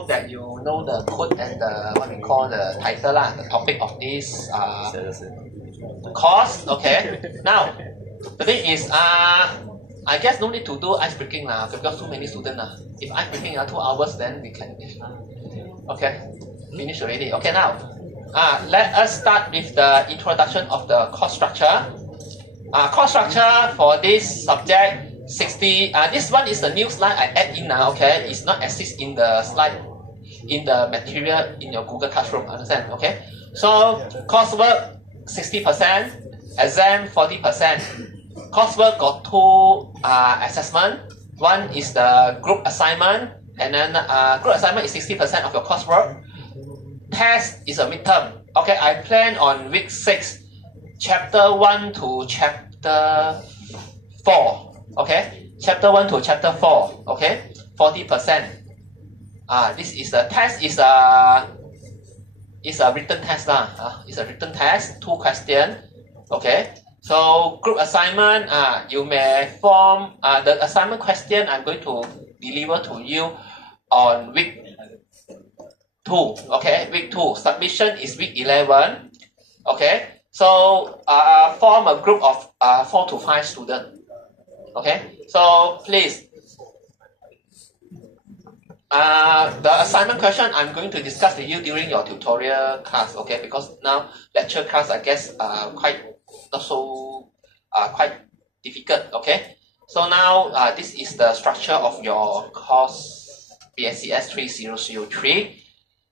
hope that you know the code and the what we call the title lah, the topic of this course. Okay. Now, the thing is, I guess no need to do ice breaking lah because too many students lah. If ice breaking 2 hours, then we can. Okay, finish already. Okay, now, let us start with the introduction of the course structure. Course structure for this subject 60. This one is the new slide I add in now. Okay, it's not exist in the slide in the material in your Google Classroom. Understand? Okay. So coursework 60%, exam 40%. Coursework got 2 assessment. One is the group assignment, and then group assignment is 60% of your coursework. Test is a midterm. Okay, I plan on week 6, chapter 1 to chapter 4. Okay, chapter 1 to chapter 4. Okay, 40%. This is a test. Is a written test lah. It's a written test. 2 questions. Okay. So group assignment. You may form the assignment question. I'm going to deliver to you on week 2. Okay, week 2. Submission is week 11. Okay. So form a group of 4 to 5 students. Okay, so please, the assignment question I'm going to discuss with you during your tutorial class. Okay, because now lecture class I guess quite not so quite difficult. Okay, so now this is the structure of your course BSCS 3003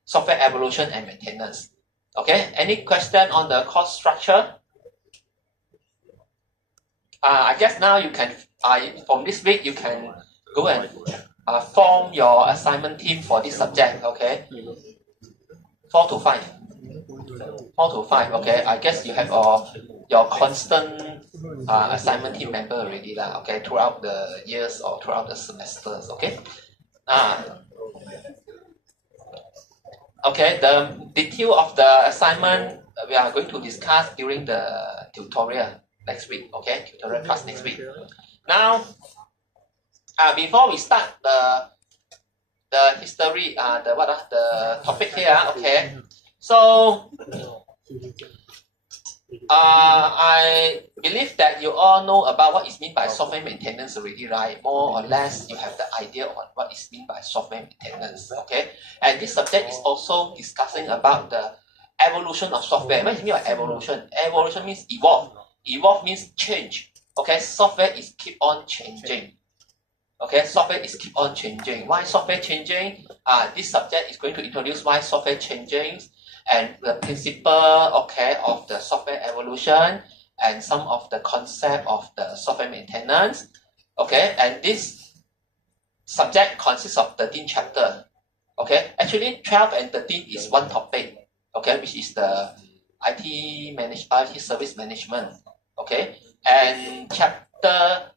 software evolution and maintenance. Okay, any question on the course structure? I guess now you can, from this week, you can go and form your assignment team for this subject, okay? 4 to 5. 4 to 5, okay? I guess you have your constant assignment team member already, lah, okay? Throughout the years or throughout the semesters, okay? Okay, the detail of the assignment we are going to discuss during the tutorial next week, okay? Tutorial class next week. Now, before we start the history, the topic here, okay? So, I believe that you all know about what is meant by software maintenance already, right? More or less, you have the idea on what is meant by software maintenance, okay? And this subject is also discussing about the evolution of software. What is mean by evolution? Evolution means evolve. Evolve means change. Okay, software is keep on changing. Okay, software is keep on changing. Why software changing? This subject is going to introduce why software changing and the principle, okay, of the software evolution and some of the concept of the software maintenance. Okay, and this subject consists of 13 chapters. Okay, actually 12 and 13 is one topic. Okay, which is the IT service management. Okay, and chapter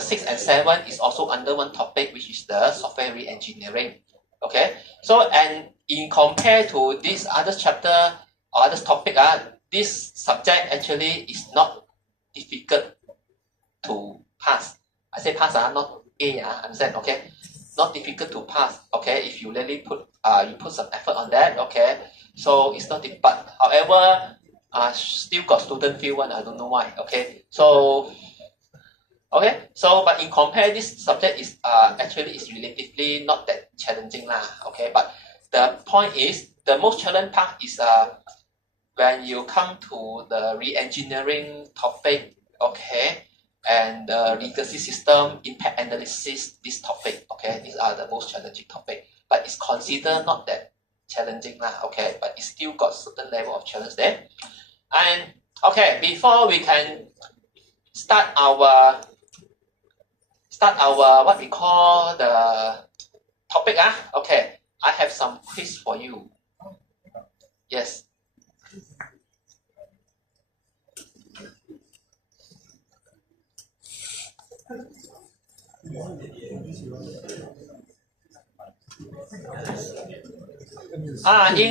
6 and 7 is also under one topic, which is the software re-engineering. Okay, so and in compare to this other chapter or other topic, this subject actually is not difficult to pass. I say pass, not A, understand? Okay, not difficult to pass. Okay, if you really put some effort on that. Okay, so it's not difficult. However, still got student feel one. I don't know why. Okay, so. Okay, so but in compare, this subject is actually is relatively not that challenging lah. Okay, but the point is the most challenging part is when you come to the re-engineering topic. Okay, and the legacy system impact analysis. This topic. Okay, these are the most challenging topic, but it's considered not that challenging lah. Okay, but it still got certain level of challenge there. And okay, before we can start our what we call the topic, okay, I have some quiz for you. Yes.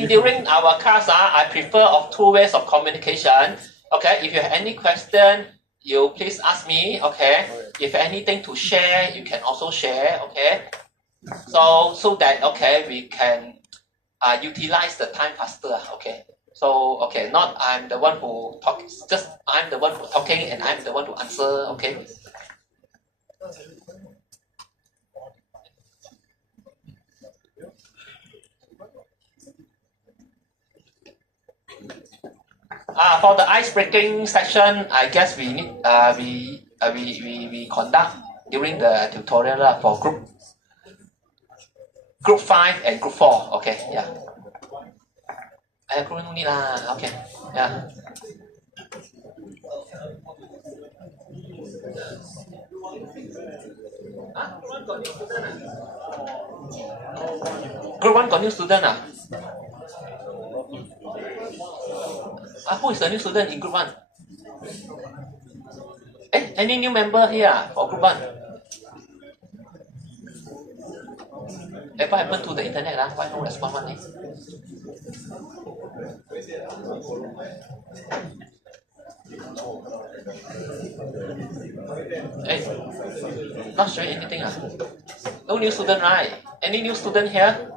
During our class, I prefer of 2 ways of communication. Okay, if you have any question, you please ask me. Okay, if anything to share, you can also share. Okay, So that okay, we can utilize the time faster. Okay. So okay, not I'm the one who talk, just I'm the one who talking and I'm the one who answer. Okay. For the ice breaking session, I guess we need we conduct during the tutorial for group 5 and group 4. Okay, yeah. Group no need lah. Okay, yeah. Group 1 got new student ah? Who is the new student in group 1? Any new member here for group 1? What happened to the internet? Why no response one? Not showing anything. No new student, right? Any new student here?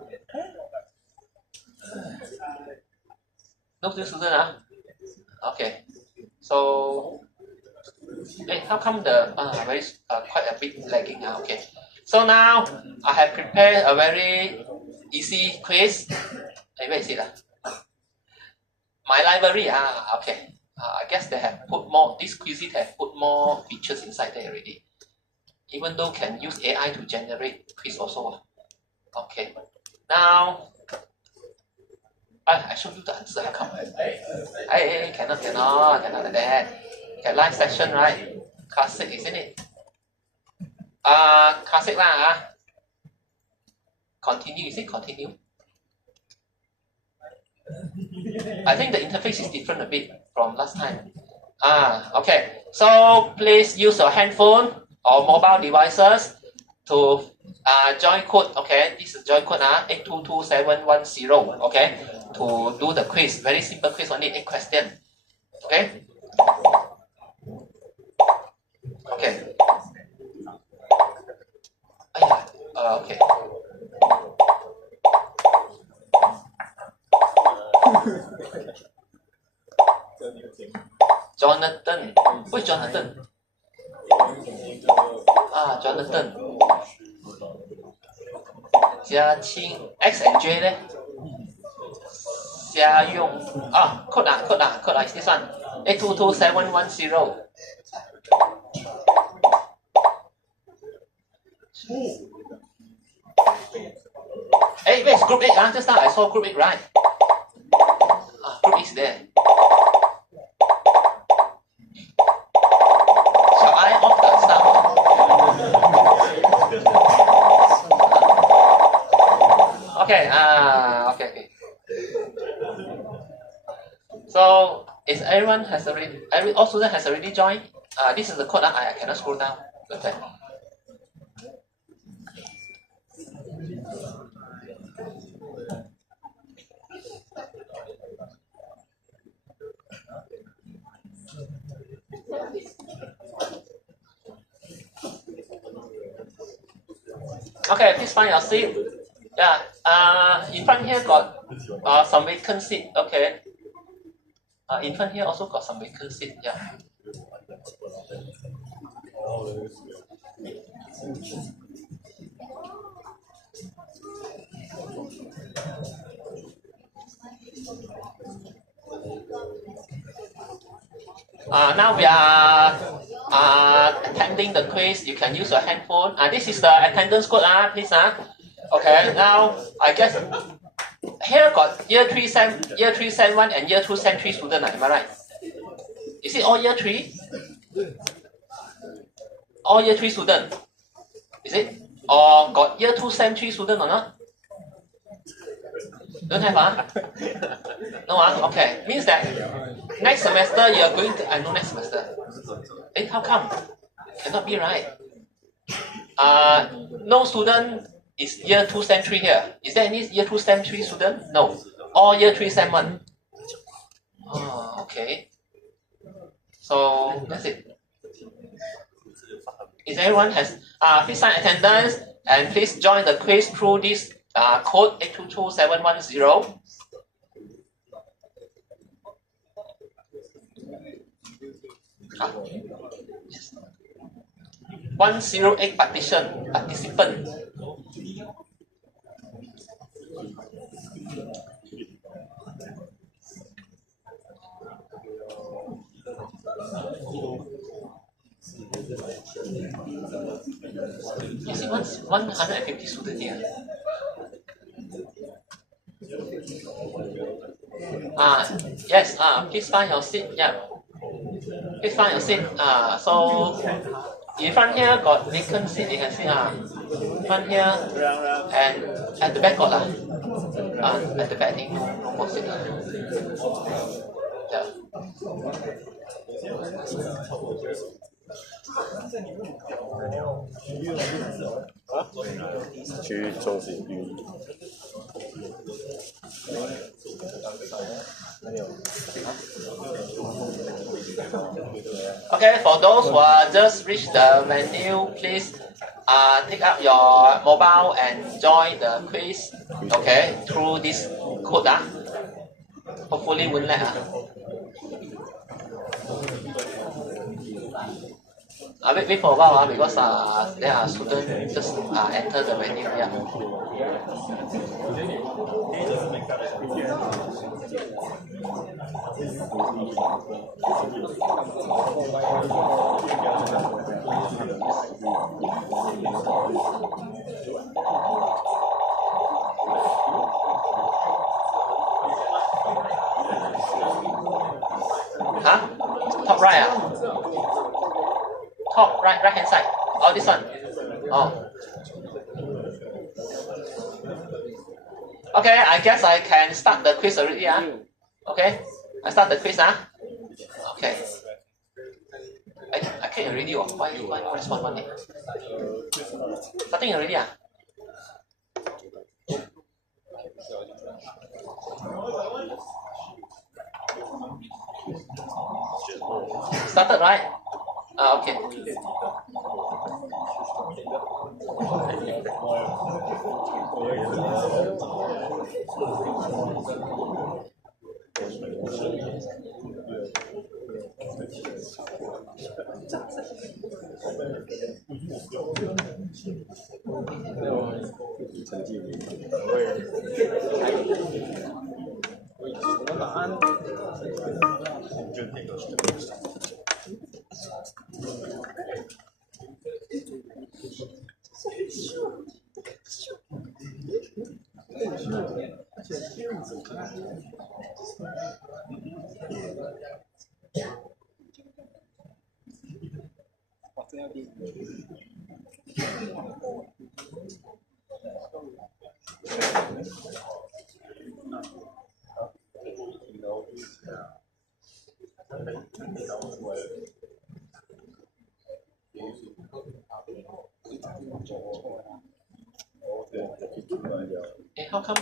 No new student, Okay. So, how come the very quite a bit lagging? Okay. So now I have prepared a very easy quiz. Where is it? My library. Okay. I guess they have put more. These quizzes have put more features inside there already. Even though can use AI to generate quiz also. Okay. Now I show you the answer. How come? Cannot like that. Okay, live session, right? Classic, isn't it? Classic lah. Continue, is it continue? I think the interface is different a bit from last time. Okay. So please use your handphone or mobile devices to join code. Okay, this is join code 822710. Okay, to do the quiz. Very simple quiz, only 8 questions. Okay. Okay. Okay. Jonathan. Who's Jonathan? Jonathan. Jia Qing. X and J 呢 Xia Yong. Code is this one. 822710. Where's group 8? Just now I saw group 8, right? Group 8 is there. Shall I off the sound? Okay. Okay. So is everyone has already? All students has already joined. This is the code. I cannot scroll down. Okay. Okay, please find your seat. Yeah. In front here got some vacant seat. Okay. In front here also got some vacant seat. Yeah. Now we are attending the quiz. You can use your handphone. This is the attendance code. Please. Okay. Now I guess here got year 3 Sem 1 and year 2 Sem 3 student. Am I right? Is it all year 3? All year 3 student. Is it? Or got year 2 Sem 3 student or not? Don't have No Okay. Means that next semester you are going to no next semester. How come? Cannot be right. No student is year 2 Sem 3 here. Is there any year 2 Sem 3 student? No. All year 3 Sem 1. Okay. So that's it. Is everyone has please sign attendance. And please join the quiz through this code 822710. Yes. 108 participant. You see, 150 students here. Yes, please find your seat. Yeah. Please find your seat. So in front here got vacant seat, you can see. Front here and at the back got at the back, I think no more seat. Yeah. 去中心区。Okay, for those who are just reached the venue, please take out your mobile and join the quiz. Okay, through this code. Hopefully won't lag. Wait for a while because there are students just enter the venue. Yeah. Huh? Top right. Top right hand side. Oh, this one. Oh. Okay, I guess I can start the quiz already. Okay, I start the quiz. Okay. I click already. Why no response one? Starting already. Started, right? Okay. Hey, how come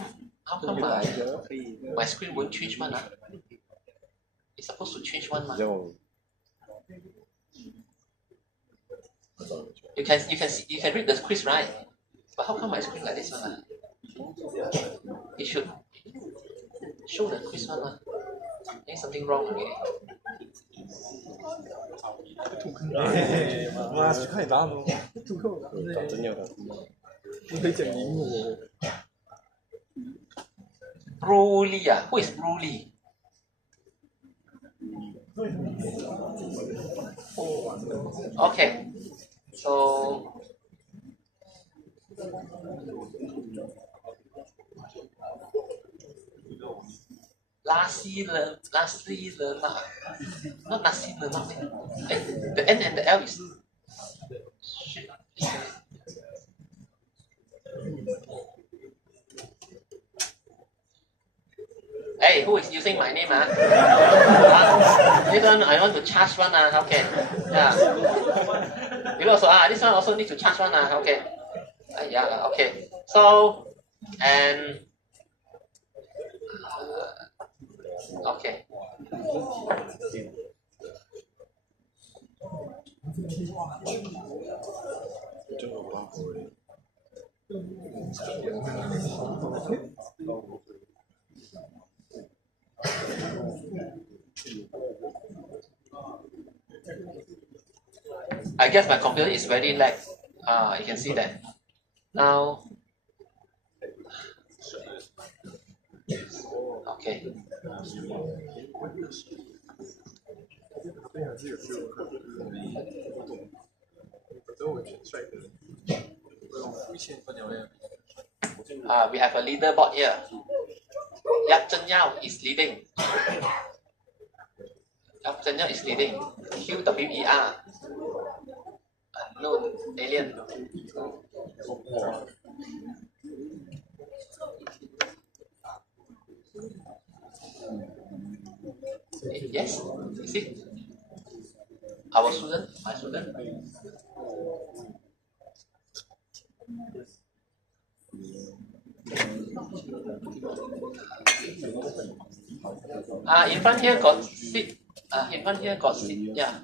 my screen won't change one? It's supposed to change one. You can read the quiz, right? But how come my screen like this one? It should show the quiz one. There's something wrong with it. 哇，去看你答案喽！真有的。你可以讲英文。Broly, who is Broly? Okay, so lastly lemak. Not nasi lemak. The N and the L is shit. Hey, who is using my name? This one I want to charge one. Okay. Yeah. You also this one also need to charge one. Okay. Yeah. Okay. So and okay. I guess my computer is very lag. You can see that. Now, okay. We have a leaderboard here. Yap Chen Yao is leading. Yap Chen Yao is leading. QWER. Unknown alien. Yes, is it? Our student, my student. In front here got seat. In front here got seat. Yeah.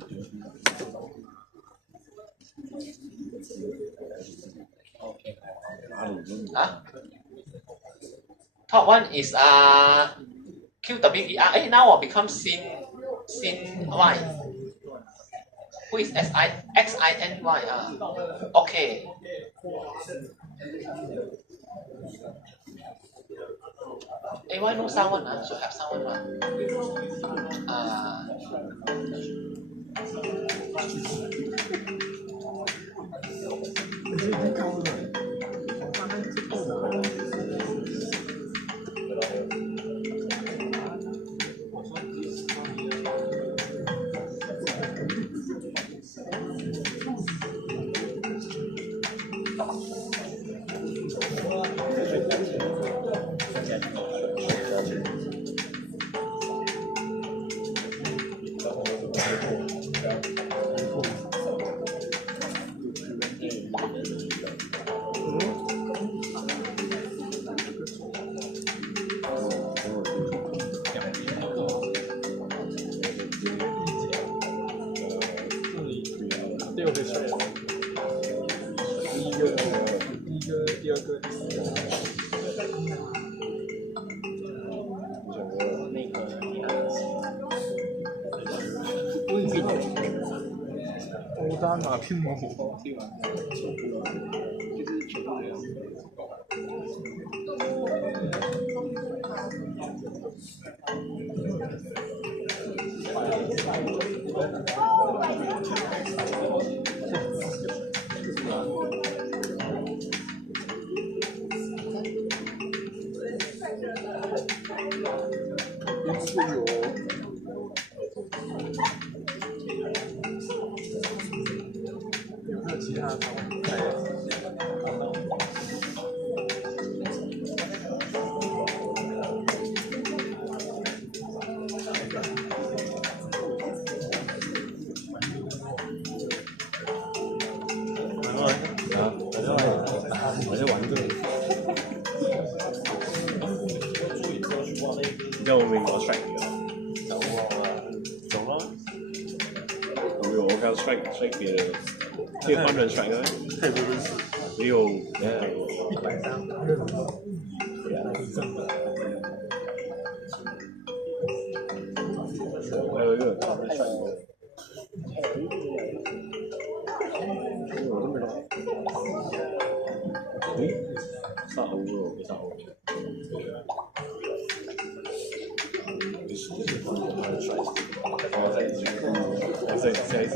Top one is QWER. Now become Sin Y. Who is XINY? Okay. Why no someone? Should have someone.欧丹马拼模糊。有没有其他的？我在玩这个。你知我明我 strike 走咯。我刚 strike 别人，可以换人 strike 的。太不认识。没有130。还有一个 strike 我都没弄。杀猴肉，没杀猴。下一次。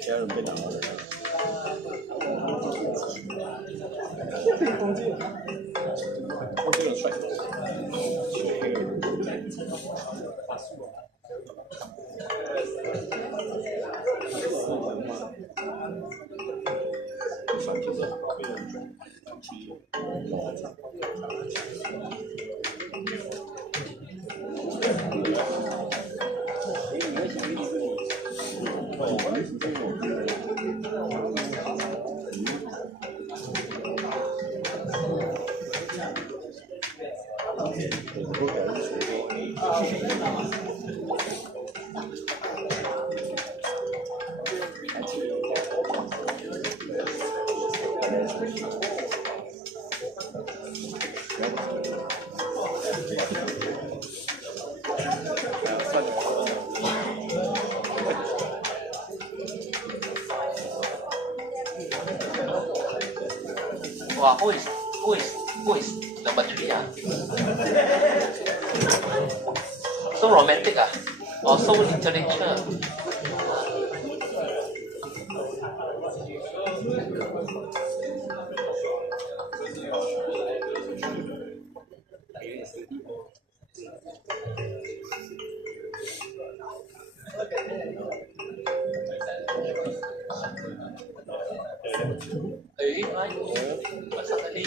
家人被打了。Wow, who is number 3 ah? So romantic ah? Or so intellectual? Right? But suddenly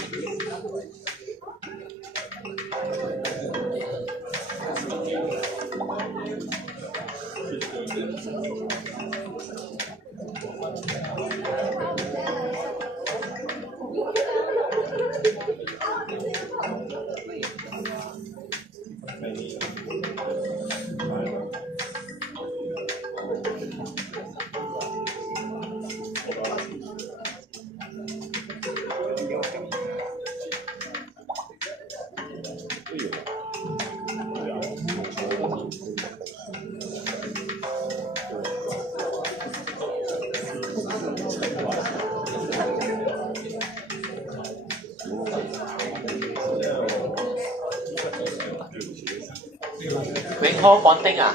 Wing Ho bonding ah?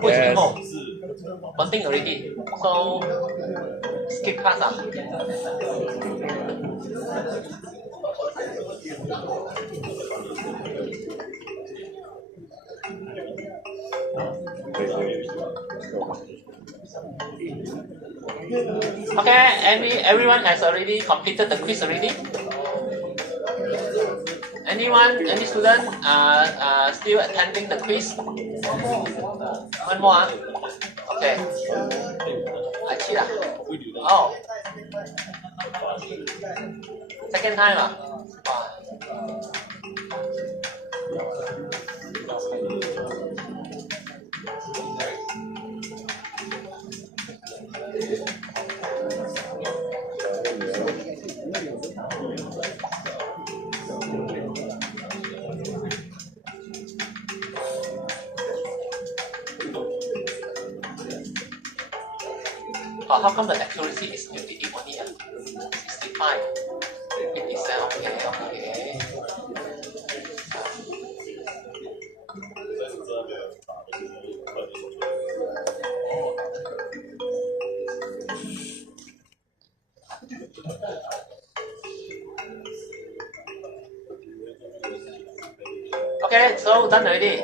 Who is Wing Ho? Bonding already. So skip class ah? Okay, everyone has already completed the quiz already? Any student still attending the quiz? One more ah? Okay. I cheat ah? Oh. Second time ah? Oh, how come the accuracy is 58 only? 65. 57, okay. Okay, so done already.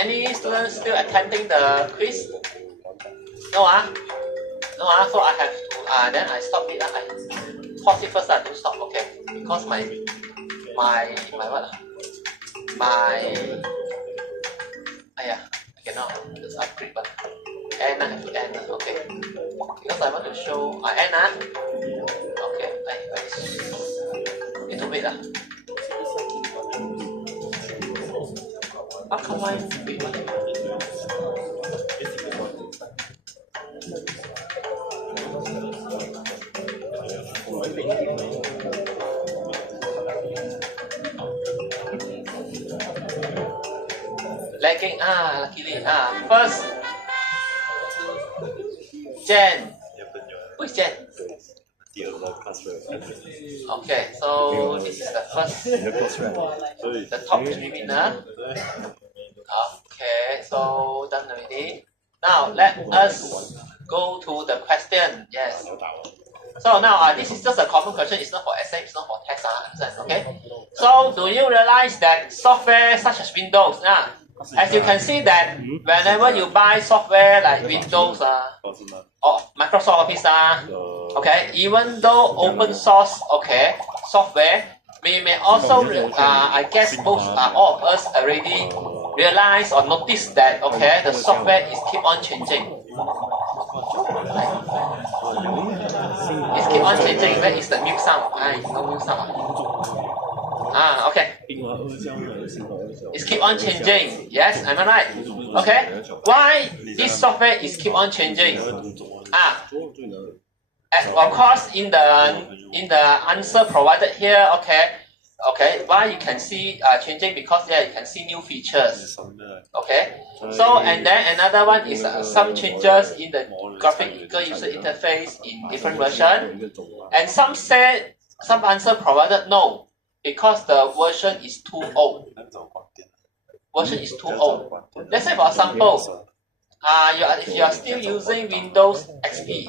Any students still attending the quiz? No ah? No ah, so I have to, then I stop it. I pause it first, I don't stop, okay? Because my what? I cannot just upgrade, but end, I have to end, okay? Because I want to show, end ah? Okay, need to wait ah. How come I wait? Lagging luckily first Jen. Who is Jen? Okay, so this is the first, the top 3 winner. Okay, so done already. Now let us go to the question. Yes. So now this is just a common question. It's not for essay. It's not for test. Okay. So do you realize that software such as Windows? As you can see that whenever you buy software like Windows or Microsoft Office okay, even though open source software, we may also I guess all of us already realize or notice that the software is keep on changing. It's keep on changing. Where is the milk sound? No milk sound. It's keep on changing. Yes, am I right? Okay. Why this software is keep on changing? Of course, in the answer provided here, okay, why you can see changing, because there you can see new features. Okay. So and then another one is some changes in the graphical user interface in different version, and some answer provided no, because the version is too old. Version is too old. Let's say for example, if you are still using Windows XP,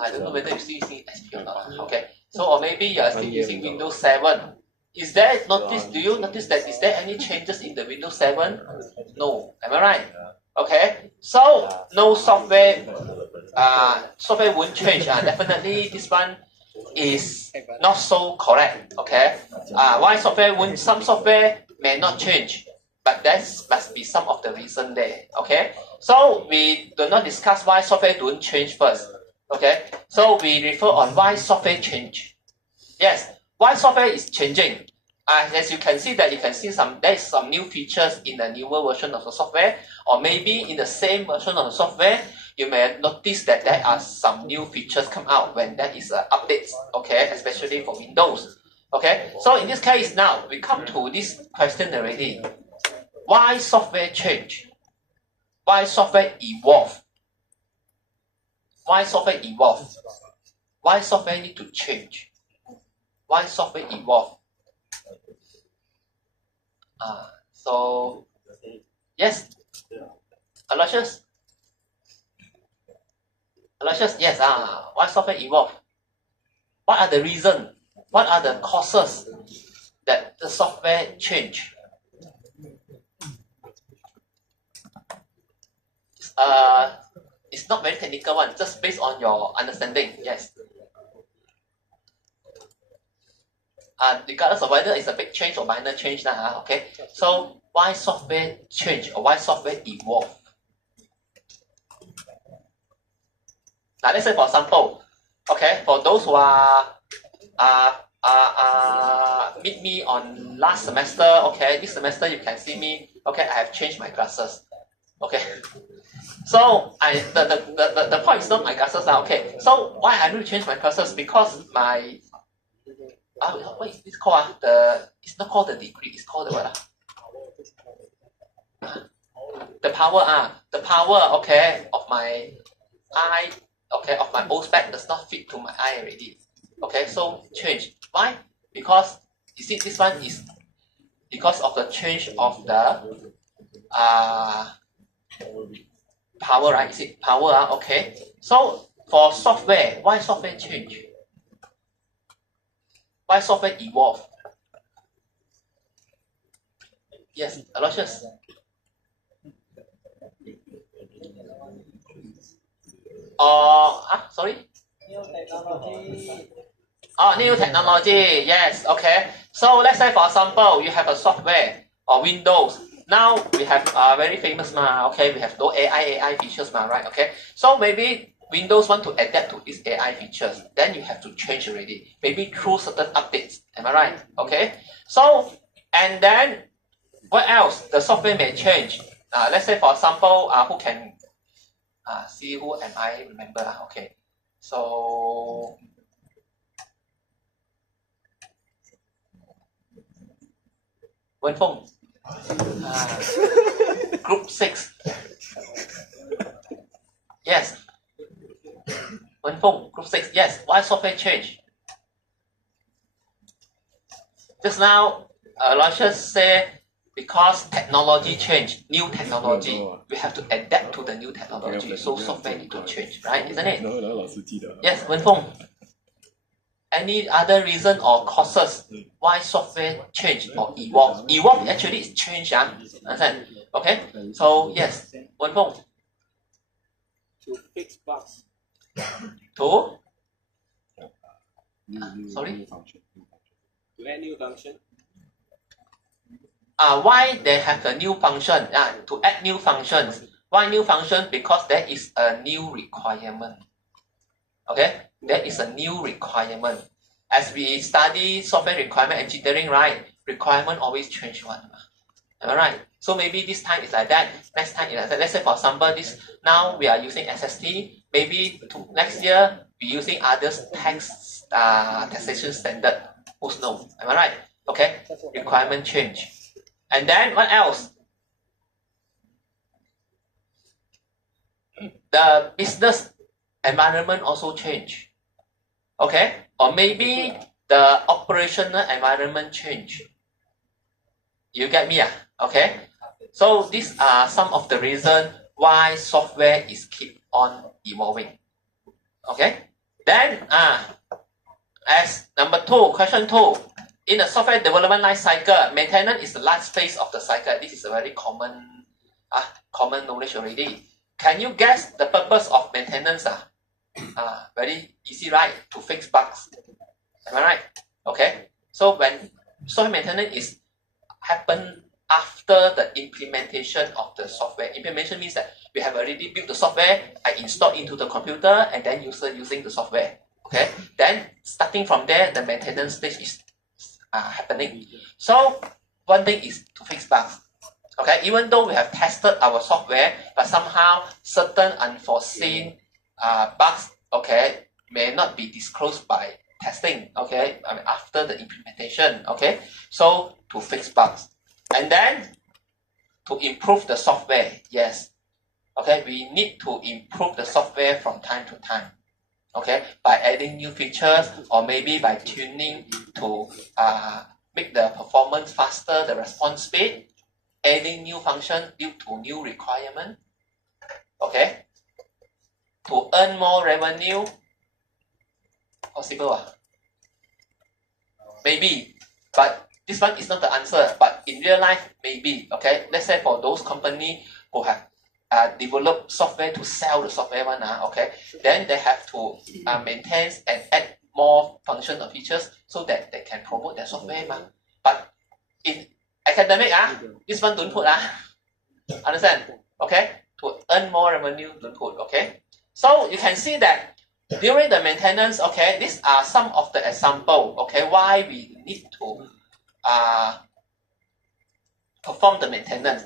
I don't know whether you're still using XP or not. Okay, so or maybe you are still using Windows 7. Do you notice that is there any changes in the Windows 7? No. Am I right? Okay. So no software won't change. Definitely this one is not so correct. Okay. Why some software may not change, but there must be some of the reason there. Okay. So we do not discuss why software don't change first. Okay. So we refer on why software change. Yes. Why software is changing? As you can see there is some new features in the newer version of the software, or maybe in the same version of the software, you may notice that there are some new features come out when there is updates. Okay, especially for Windows. Okay, so in this case now we come to this question already. Why software change? Why software evolve? Why software evolve? Why software need to change? Why software evolve? So yes, Aloysius, yes. Why software evolve? What are the reasons? What are the causes that the software change? It's not very technical one, just based on your understanding. Yes. Regardless of whether it's a big change or minor change, okay. So why software change or why software evolve? Now let's say for example, okay, for those who meet me on last semester, okay, this semester you can see me, okay, I have changed my glasses, okay. So the point is not my glasses now, okay. So why I need to change my glasses? Because my what is this called? It's not called the degree. It's called the what? The power. Okay, of my eye. Okay, of my old spec does not fit to my eye already. Okay, so change. Why? Because you see, this one is because of the change of the power, right? Is it power? Okay. So for software, why software change? Why software evolve? Yes, Aloysius. Sorry? New technology. New technology. Yes, okay. So let's say for example, you have a software or Windows. Now we have very famous okay, we have those AI features right? Okay. So maybe Windows want to adapt to these AI features, then you have to change already. Maybe through certain updates. Am I right? Okay. So and then what else? The software may change. Let's say for example, who can see who am I remember? Okay. So Wenfeng. Group 6. Yes. Wenfeng, Group 6. Yes. Why software change? Just now, Aloysius say because technology change, new technology, we have to adapt to the new technology. So software need to change, right? Isn't it? Yes, Wenfeng. Any other reason or causes why software change or evolve? Evolve actually is change, understand? Okay. So yes, Wenfeng. To fix bugs. To? Sorry? To add new function. Why they have a new function? To add new functions. Why new function? Because there is a new requirement. Okay? There is a new requirement. As we study software requirement engineering, right? requirement always change one. Am I right? So maybe this time it's like that, next time it's like that. Let's say for example, this now we are using SST, maybe next year we're using others taxation standard. Who's know? Am I right? Okay, requirement change. And then what else? The business environment also change. Okay, or maybe the operational environment change. You get me? Okay. So these are some of the reasons why software is keep on evolving. Okay. Then as number 2, question 2. In the software development life cycle, maintenance is the last phase of the cycle. This is a very common knowledge already. Can you guess the purpose of maintenance? Very easy, right? To fix bugs. Am I right? Okay. So when software maintenance is happen after the implementation of the software. Implementation means that we have already built the software, I install into the computer, and then user using the software. Okay. Then starting from there, the maintenance stage is happening. So one thing is to fix bugs. Okay. Even though we have tested our software, but somehow certain unforeseen bugs, okay, may not be disclosed by testing, okay, after the implementation, okay. So to fix bugs, and then to improve the software. Yes, okay, we need to improve the software from time to time, okay, by adding new features or maybe by tuning to make the performance faster, the response speed, adding new function due to new requirement, okay, to earn more revenue. Possible? Maybe, but this one is not the answer. But in real life, maybe. Okay, let's say for those company who have developed software to sell the software one, okay, then they have to maintain and add more function or features so that they can promote their software. But in academic, this one don't put. Understand? Okay, to earn more revenue, don't put. Okay, so you can see that during the maintenance, okay, these are some of the example, okay, why we need to perform the maintenance.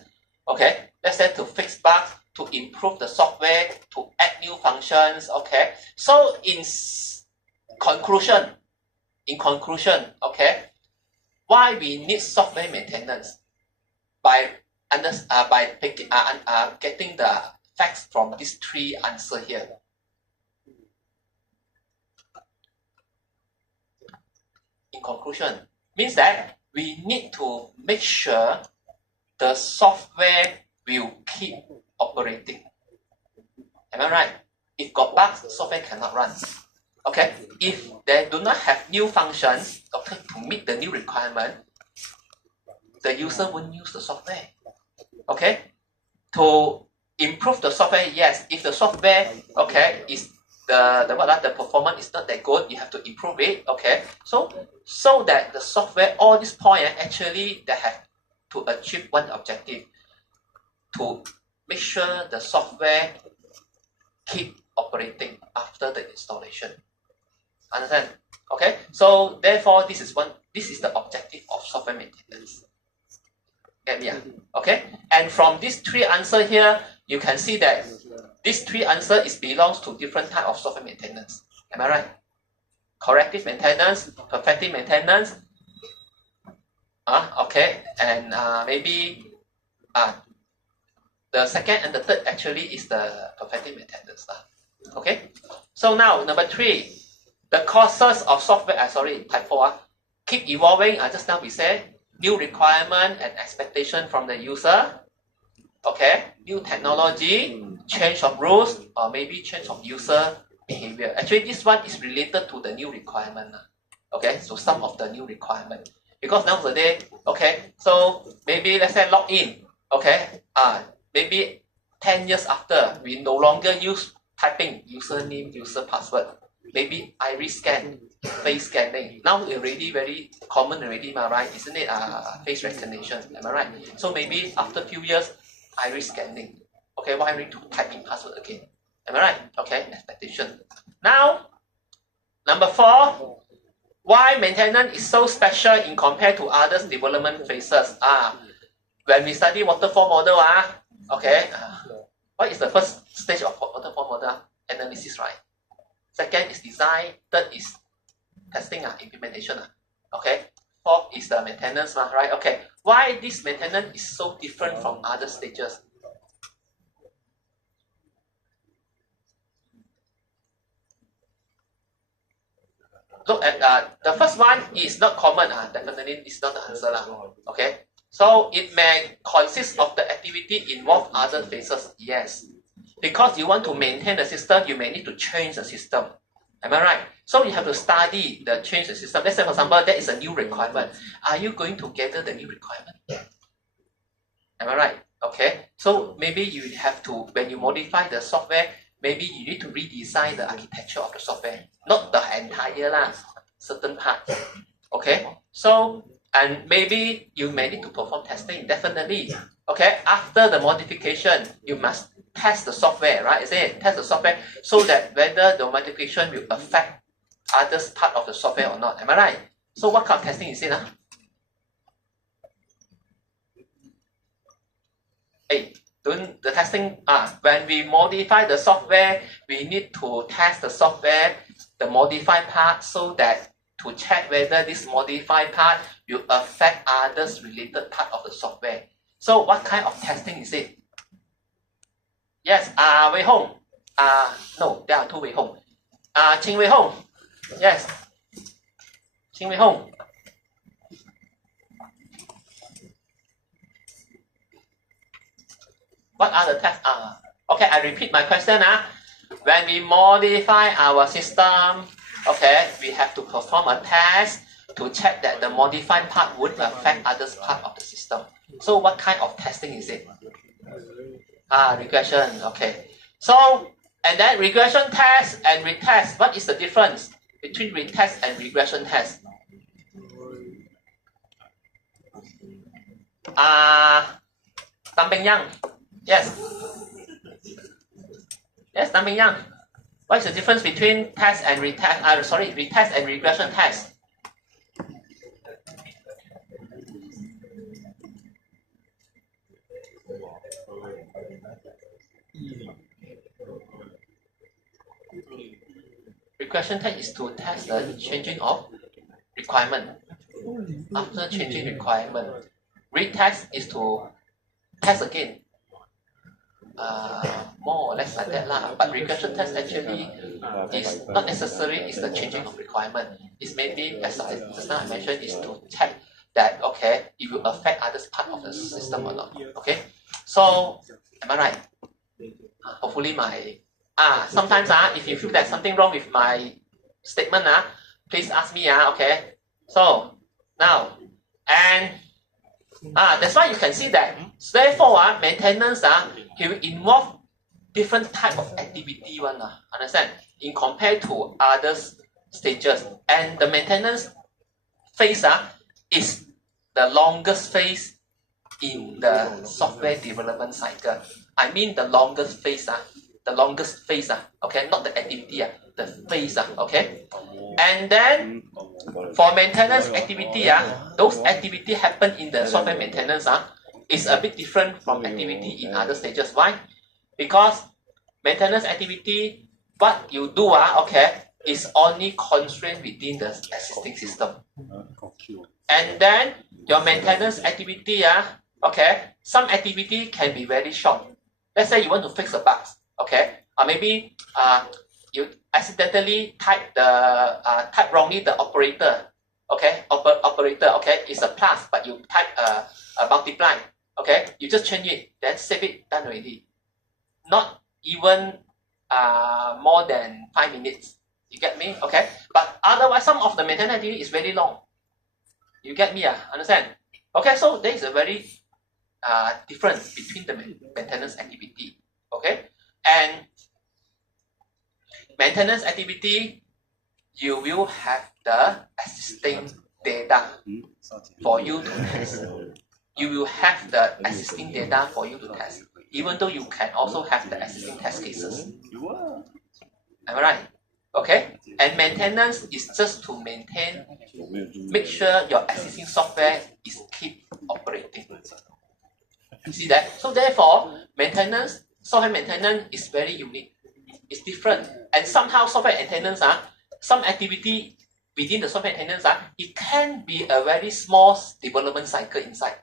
Okay, let's say to fix bugs, to improve the software, to add new functions. Okay, so in conclusion, okay, why we need software maintenance? By getting the facts from these 3 answers here. In conclusion, means that we need to make sure the software will keep operating. Am I right? If got bugs, software cannot run. Okay, if they do not have new functions, okay, to meet the new requirement, the user won't use the software. Okay, to improve the software, yes, if the software, okay, is the performance is not that good, you have to improve it. Okay, so that the software, all this point actually they have to achieve one objective, to make sure the software keep operating after the installation. Understand? Okay, so therefore this is the objective of software maintenance. Get me? Okay, and from these 3 answers here, you can see that these 3 answers belongs to different type of software maintenance. Am I right? Corrective maintenance, perfective maintenance. Okay, and maybe the second and the third actually is the perfective maintenance. Okay, so now number 3, the causes of software. Typo. Keep evolving. Just now we said new requirement and expectation from the user. Okay, new technology, change of rules, or maybe change of user behavior. Actually, this one is related to the new requirement. Okay, so some of the new requirement. Because nowadays, okay, so maybe let's say login. Okay, maybe 10 years after, we no longer use typing, username, user password. Maybe iris scan, face scanning. Now already very common already, right? Isn't it? Face recognition. Am I right? So maybe after a few years, iris scanning. Okay, why we need to type in password again? Am I right? Okay, expectation. Now, number 4, Why maintenance is so special in compared to others development phases? When we study waterfall model, okay, what is the first stage of waterfall model? Analysis, right? Second is design. Third is testing, implementation. Okay. Fourth is the maintenance, right? Okay. Why this maintenance is so different from other stages? Look at the first one is not common. Definitely it's not the answer. Okay. So it may consist of the activity involve other phases. Yes. Because you want to maintain the system, you may need to change the system. Am I right? So you have to study the change the system. Let's say, for example, there is a new requirement. Are you going to gather the new requirement? Am I right? Okay. So maybe you have to, when you modify the software, maybe you need to redesign the architecture of the software. Not the entire certain part. Okay. So, and maybe you may need to perform testing. Definitely. Okay. After the modification, you must test the software, right? Is it? Test the software so that whether the modification will affect others part of the software or not. Am I right? So what kind of testing is it? Hey, doing the testing, when we modify the software, we need to test the software, the modified part, so that to check whether this modified part will affect others related part of the software. So what kind of testing is it? Yes, Wei Hong. No, there are two Wei Hong. Qing Wei Hong. Yes. Qing Wei Hong. What are the tests? Okay, I repeat my question. When we modify our system, okay, we have to perform a test to check that the modified part would affect others part of the system. So what kind of testing is it? Regression. Okay. So, and then regression test and retest. What is the difference between retest and regression test? Tan Peng Yang. Yes. Yes, Tan Peng Yang. What is the difference between test and retest? Retest and regression test. Regression test is to test the changing of requirement. After changing requirement, retest is to test again. More or less like that lah. But regression test actually is not necessary. It's the changing of requirement. It's maybe, as I just now I mentioned, is to check that okay, it will affect others part of the system or not. Okay. So am I right? Hopefully my sometimes if you feel there's something wrong with my statement please ask me okay. So now and that's why you can see that therefore maintenance it will involve different type of activity understand, in compared to other stages. And the maintenance phase is the longest phase in the software development cycle. I mean the longest phase okay, not the activity, the phase, okay. And then for maintenance activity, those activity happen in the software maintenance is a bit different from activity in other stages. Why? Because maintenance activity, what you do okay, is only constrained within the existing system. And then your maintenance activity, okay, some activity can be very short. Let's say you want to fix a bug, okay, or maybe you accidentally type wrongly the operator, okay, operator, okay, it's a plus, but you type a multiply, okay, you just change it, then save it, done already. Not even more than 5 minutes. You get me? Okay. But otherwise, some of the maintenance activity is very long. You get me? Understand? Okay. So there is a very difference between the maintenance activity. Okay. And maintenance activity, you will have the existing data for you to test. You will have the existing data for you to test, even though you can also have the existing test cases. Am I right? Okay? And maintenance is just to make sure your existing software is keep operating. You see that? So therefore, software maintenance is very unique. It's different. And somehow software maintenance, some activity within the software maintenance, it can be a very small development cycle inside.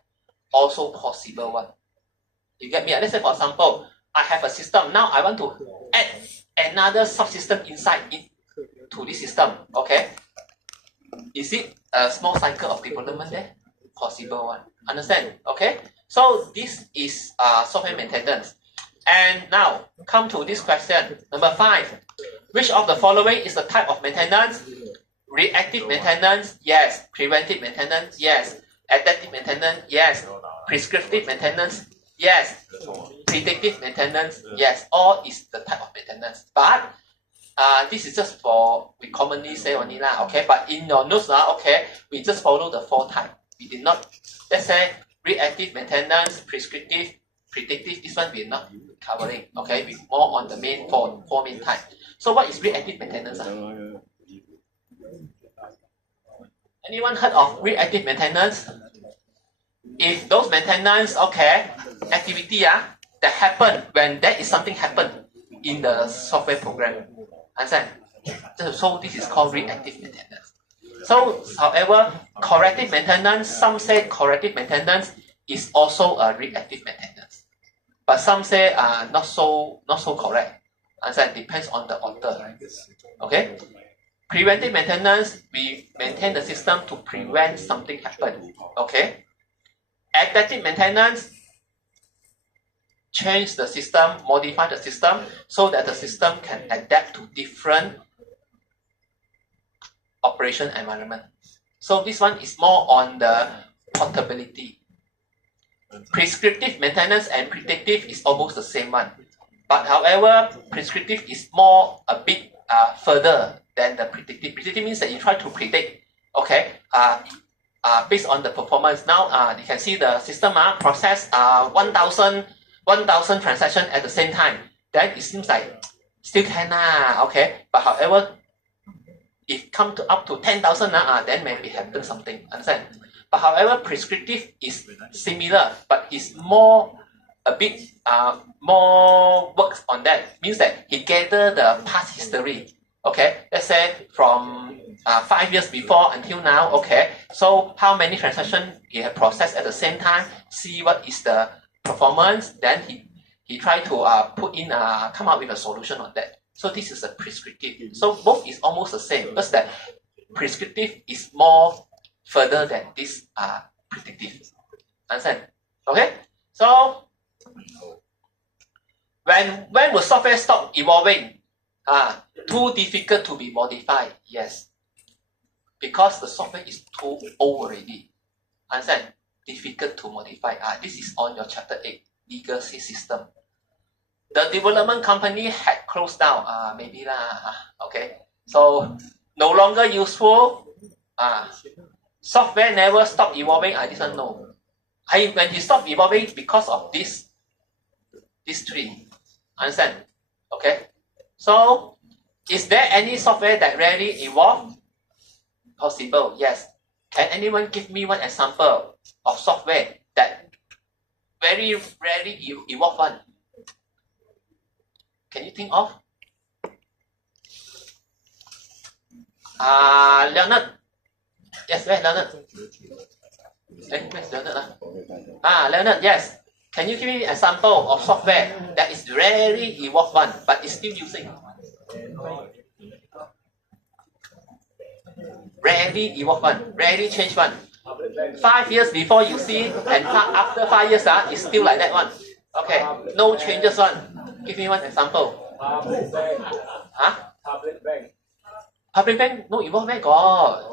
Also possible one. You get me? Let's say for example, I have a system. Now I want to add another subsystem inside to this system. Okay? Is it a small cycle of development there? Possible one. Understand? Okay? So this is software maintenance. And now come to this question. Number 5. Which of the following is the type of maintenance? Reactive maintenance? Yes. Preventive maintenance? Yes. Adaptive maintenance? Yes. Prescriptive maintenance? Yes. Predictive maintenance? Yes. All is the type of maintenance. But this is just for, we commonly say only lah, okay? But in your notes, okay, we just follow the 4 types. We did not, let's say, reactive maintenance, prescriptive, predictive, this one we're not covering, okay? We're more on the main four main types. So what is reactive maintenance? Anyone heard of reactive maintenance? If those maintenance, okay, activity that happen when there is something happen in the software program. Understand? So this is called reactive maintenance. So, however, corrective maintenance, some say corrective maintenance is also a reactive maintenance. But some say not so correct. Understand? Depends on the author. Okay? Preventive maintenance, we maintain the system to prevent something happen. Okay? Adaptive maintenance, change the system, modify the system so that the system can adapt to different operation environment. So this one is more on the portability. Prescriptive maintenance and predictive is almost the same one. But however, prescriptive is more a bit further than the predictive. Predictive means that you try to predict, okay, based on the performance. Now you can see the system process 1,000 transactions at the same time. Then it seems like still can okay. But however, if come to up to 10,000 then maybe happen something. Understand? But however, prescriptive is similar, but it's more a bit more works on that. Means that he gather the past history. Okay, let's say from 5 years before until now. Okay, so how many transactions he have processed at the same time? See what is the performance. Then he try to come up with a solution on that. So this is a prescriptive. So both is almost the same, because that prescriptive is more further than this predictive. Understand? Okay. So when will software stop evolving? Too difficult to be modified. Yes. Because the software is too old already. Understand? Difficult to modify. This is on your chapter 8, legacy system. The development company had closed down. Maybe lah. Okay. So no longer useful. Software never stopped evolving. I didn't know. When he stopped evolving because of these 3. Understand? Okay. So, is there any software that rarely evolve? Possible, yes. Can anyone give me one example of software that very rarely evolve one? Can you think of? Leonard. Yes, where Leonard? Where's Leonard? Leonard, yes. Can you give me an example of software that is rarely evolved one, but is still using? Rarely evolved one, rarely changed one. 5 years before you see, and after 5 years, it's still like that one. Okay, no changes one. Give me one example. Public bank no evolve meh? Got.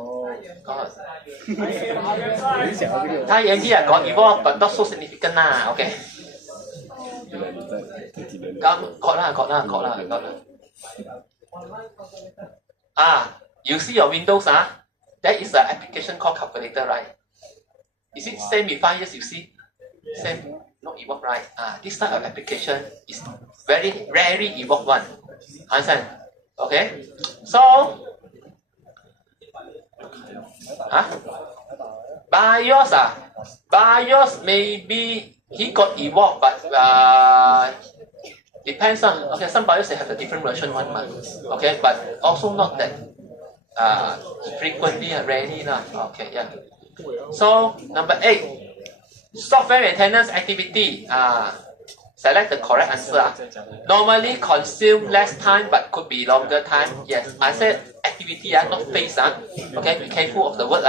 IMD got evolve, but not so significant lah. Okay. Got lah. You see your Windows there is an application called calculator, right? Is it same with 5 years? You see, same. No evolve, right? This type of application is very rarely evolved one. Understand? Okay, so BIOS BIOS maybe he got evolved, but depends on, okay, some BIOS they have a different version one month. Okay, but also not that frequently and rarely lah. Okay, yeah. So number 8, software maintenance activity. Select the correct answer. Normally consume less time but could be longer time. Yes, I said activity, not phase. Okay, be careful of the word.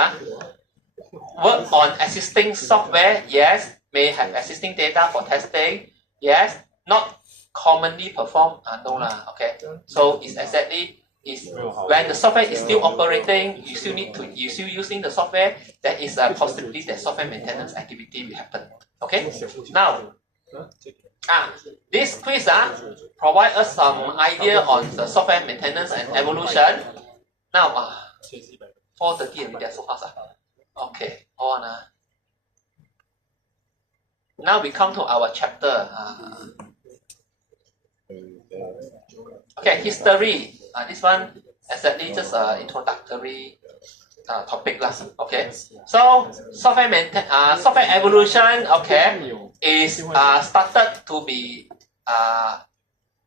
Work on existing software. Yes, may have existing data for testing. Yes, not commonly performed. No lah. Okay, so it's exactly is when the software is still operating, you still using the software. There is a possibility that software maintenance activity will happen. Okay, now. This quiz provide us some idea on the software maintenance and evolution. Now 4:30 already, so fast. Okay, hold on. Now we come to our chapter. Okay, history. This one exactly just introductory topic lah. Okay, so software evolution. Okay, is started to be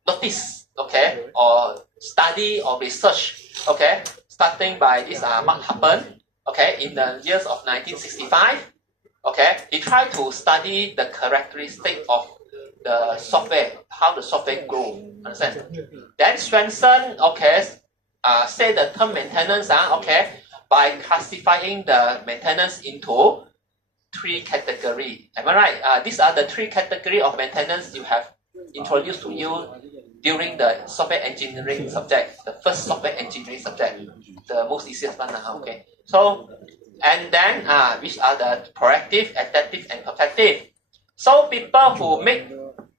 noticed. Okay, or study or research. Okay, starting by this Mark Happen. Okay, in the years of 1965. Okay, he tried to study the characteristic of the software, how the software grow. Understand? Then Swenson, okay, say the term maintenance. Okay, by classifying the maintenance into 3 categories. Am I right? These are the 3 categories of maintenance you have introduced to you during the software engineering subject, the first software engineering subject, the most easiest one. Okay. So, and then which are the proactive, adaptive, and perfective. So people who make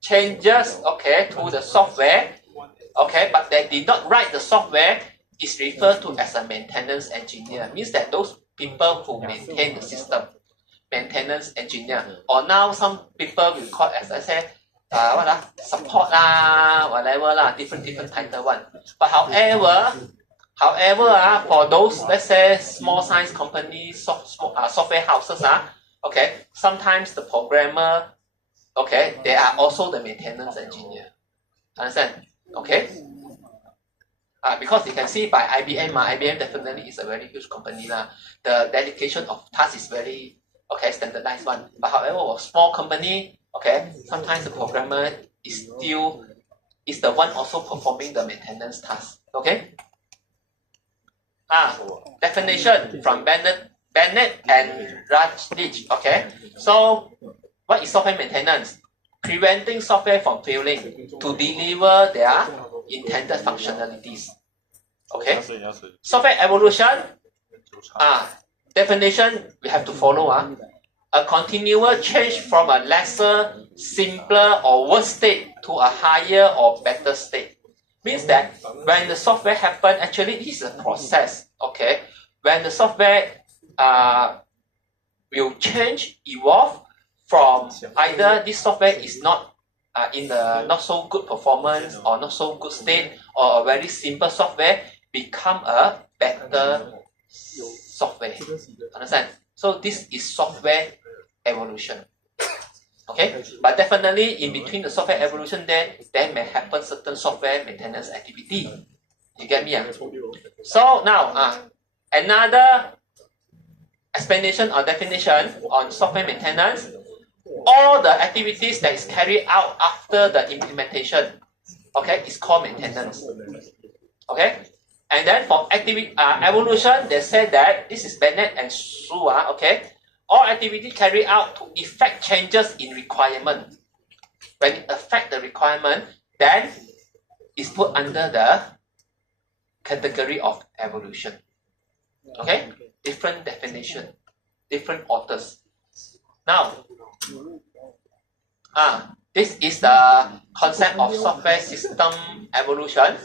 changes, okay, to the software, okay, but they did not write the software, is referred to as a maintenance engineer. Means that those people who maintain the system. Maintenance engineer, or now some people will call, as I said, support whatever different title one. But however, for those, let's say, small size companies, software houses, okay, sometimes the programmer, okay, they are also the maintenance engineer. Understand? Okay. Because you can see by IBM, IBM definitely is a very huge company The dedication of task is very standardized one. But however, for small company, okay, sometimes the programmer is the one also performing the maintenance task. Okay. Definition from Bennett and Rajlich. Okay. So, what is software maintenance? Preventing software from failing to deliver their intended functionalities. Okay. Software evolution. Definition we have to follow. A continual change from a lesser, simpler, or worse state to a higher or better state. Means that when the software happen, actually this is a process. Okay, when the software will change, evolve from either this software is not in the not so good performance or not so good state, or a very simple software become a better software. Understand? So this is software evolution. Okay, but definitely in between the software evolution there may happen certain software maintenance activity. You get me? So now another explanation or definition on software maintenance: all the activities that is carried out after the implementation, okay, is called maintenance. Okay, and then for evolution, they said that this is Bennett and Su. Okay, all activity carried out to effect changes in requirement. When it affect the requirement, then it's put under the category of evolution. Okay, different definition, different authors. Now, this is the concept of software system evolution.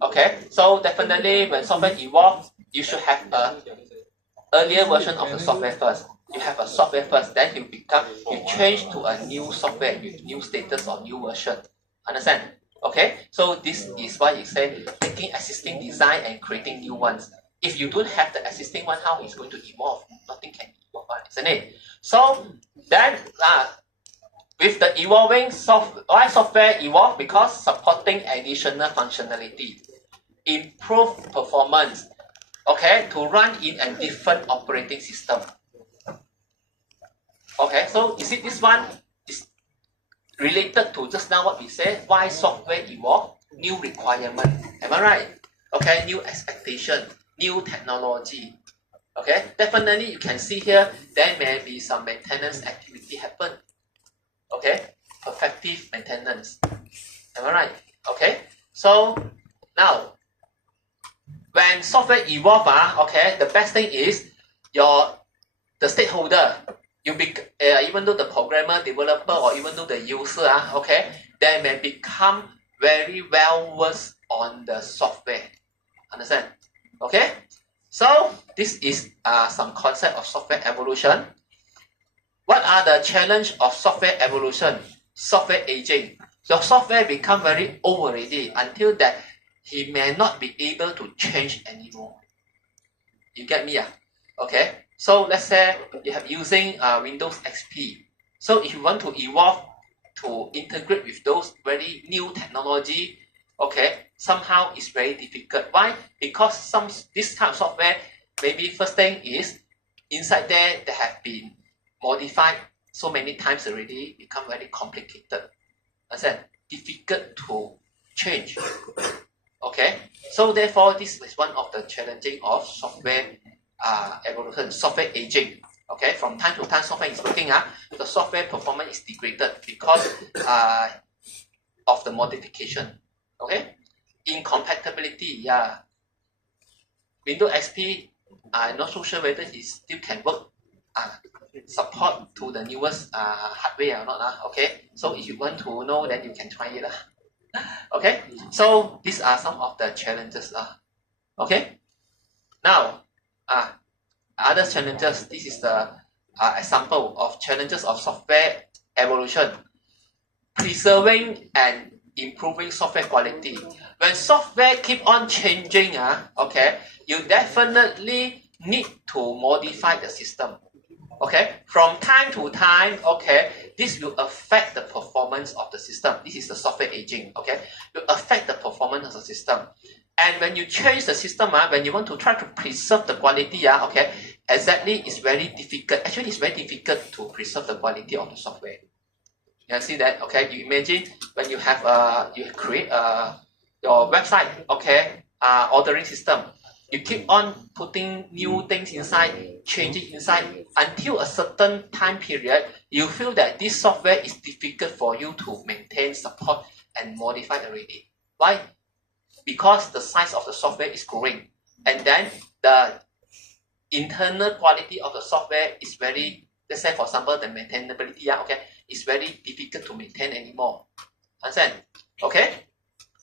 Okay, so definitely when software evolves, you should have a earlier version of the software first. You have a software first, then you change to a new software with new status or new version. Understand? Okay, so this is why you say taking existing design and creating new ones. If you don't have the existing one, how it's going to evolve? Nothing can evolve, isn't it? So then with the evolving software evolve because supporting additional functionality, improve performance, okay, to run in a different operating system. Okay, so you see this one is related to just now what we said, why software evolve, new requirement, am I right? Okay, new expectation, new technology. Okay, definitely you can see here, there may be some maintenance activity happen. Okay, effective maintenance, am I right? Okay, so now, when software evolve, okay, the best thing is the stakeholder, even though the programmer, developer, or even though the user, okay, they may become very well versed on the software. Understand? Okay. So this is some concept of software evolution. What are the challenge of software evolution? Software aging. Your software become very old already until that he may not be able to change anymore. You get me? Okay. So let's say you have using Windows XP. So if you want to evolve to integrate with those very new technology, okay, somehow it's very difficult. Why? Because this kind of software, maybe first thing is inside there they have been modified so many times already, become very complicated. Understand? Difficult to change. Okay, so therefore this is one of the challenging of software evolution, software aging. Okay, from time to time software is working, the software performance is degraded because of the modification. Okay, incompatibility, yeah. Windows XP, I'm not so sure whether it still can work, support to the newest hardware or not. Okay, so if you want to know, then you can try it. Okay, so these are some of the challenges. Okay, now other challenges. This is the example of challenges of software evolution. Preserving and improving software quality. When software keep on changing, okay, you definitely need to modify the system. Okay, from time to time, okay, this will affect the performance of the system. This is the software aging, okay, will affect the performance of the system. And when you change the system, when you want to try to preserve the quality, okay, exactly, it's very difficult. Actually, it's very difficult to preserve the quality of the software. You can see that, okay, you imagine when you have you create your website, okay, ordering system. You keep on putting new things inside, changing inside until a certain time period, you feel that this software is difficult for you to maintain, support, and modify already. Why? Because the size of the software is growing, and then the internal quality of the software is very, let's say for example, the maintainability, okay, is very difficult to maintain anymore. Understand? Okay?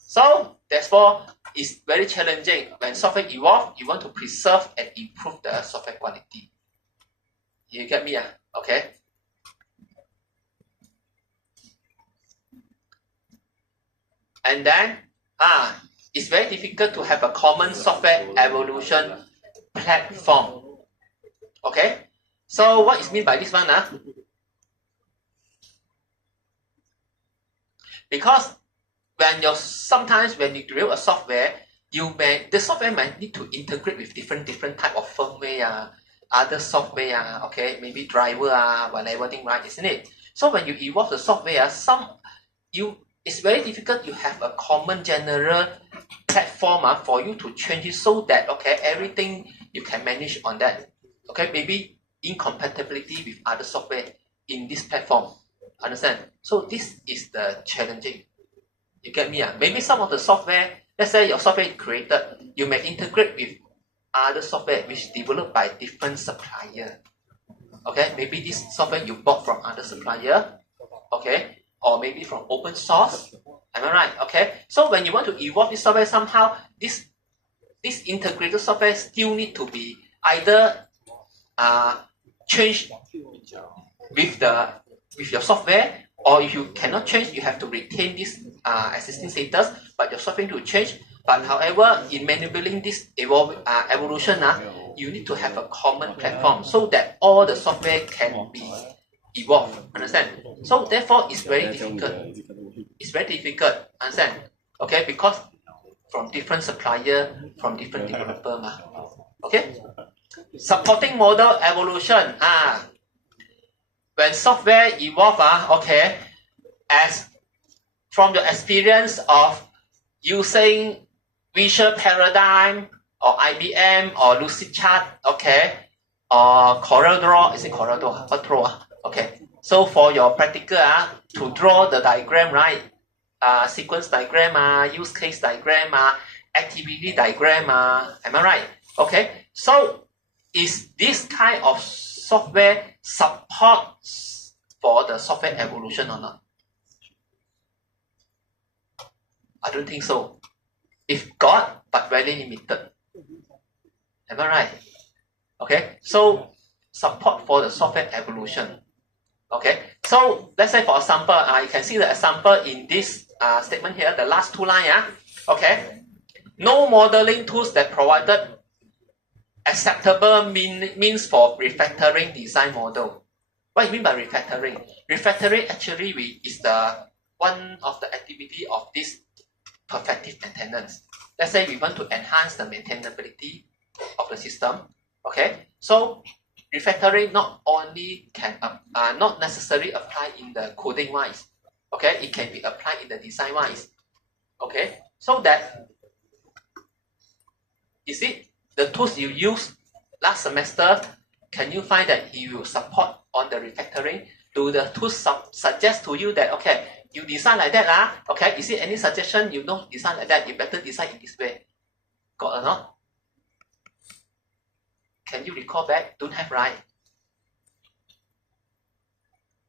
So therefore, it's very challenging. When software evolve, you want to preserve and improve the software quality. You get me? Okay. And then, it's very difficult to have a common software evolution platform. Okay. So what is meant by this one? Because sometimes when you create a software, the software might need to integrate with different type of firmware, other software, okay, maybe driver, whatever thing, right, isn't it? So when you evolve the software, it's very difficult. You have a common general platform for you to change it so that, okay, everything you can manage on that. Okay, maybe incompatibility with other software in this platform. Understand? So this is the challenging. You get me? Maybe some of the software, let's say your software is created, you may integrate with other software which is developed by different supplier. Okay, maybe this software you bought from other supplier, okay, or maybe from open source. Am I right? Okay, so when you want to evolve this software, somehow this integrated software still need to be either changed with your software, or if you cannot change, you have to retain this existing status, but your software will change. But however, in manipulating this evolution, you need to have a common platform so that all the software can be evolved. Understand? So therefore, it's very difficult. It's very difficult. Understand? Okay, because from different supplier, from different developer. Okay? Supporting model evolution. When software evolve, okay, as from the experience of using Visual Paradigm or IBM or Lucidchart, okay, or CorelDRAW, is it CorelDRAw? What draw? Okay, so for your practical, to draw the diagram, right? Sequence diagram, use case diagram, activity diagram, am I right? Okay, so is this kind of software support for the software evolution or not? I don't think so. If got, but very limited. Am I right? Okay, so support for the software evolution. Okay, so let's say for example, you can see the example in this statement here, the last two lines. Okay, no modeling tools that provided acceptable means for refactoring design model. What do you mean by refactoring? Refactoring actually is the one of the activity of this perfective maintenance. Let's say we want to enhance the maintainability of the system. Okay, so refactoring not only can not necessarily apply in the coding wise. Okay, it can be applied in the design wise. Okay, so that is it. The tools you use last semester, can you find that you support on the refactoring? Do the tools suggest to you that, okay, you design like that, okay, is it any suggestion you don't design like that, you better design in this way? Got or not? Can you recall back? Don't have, right?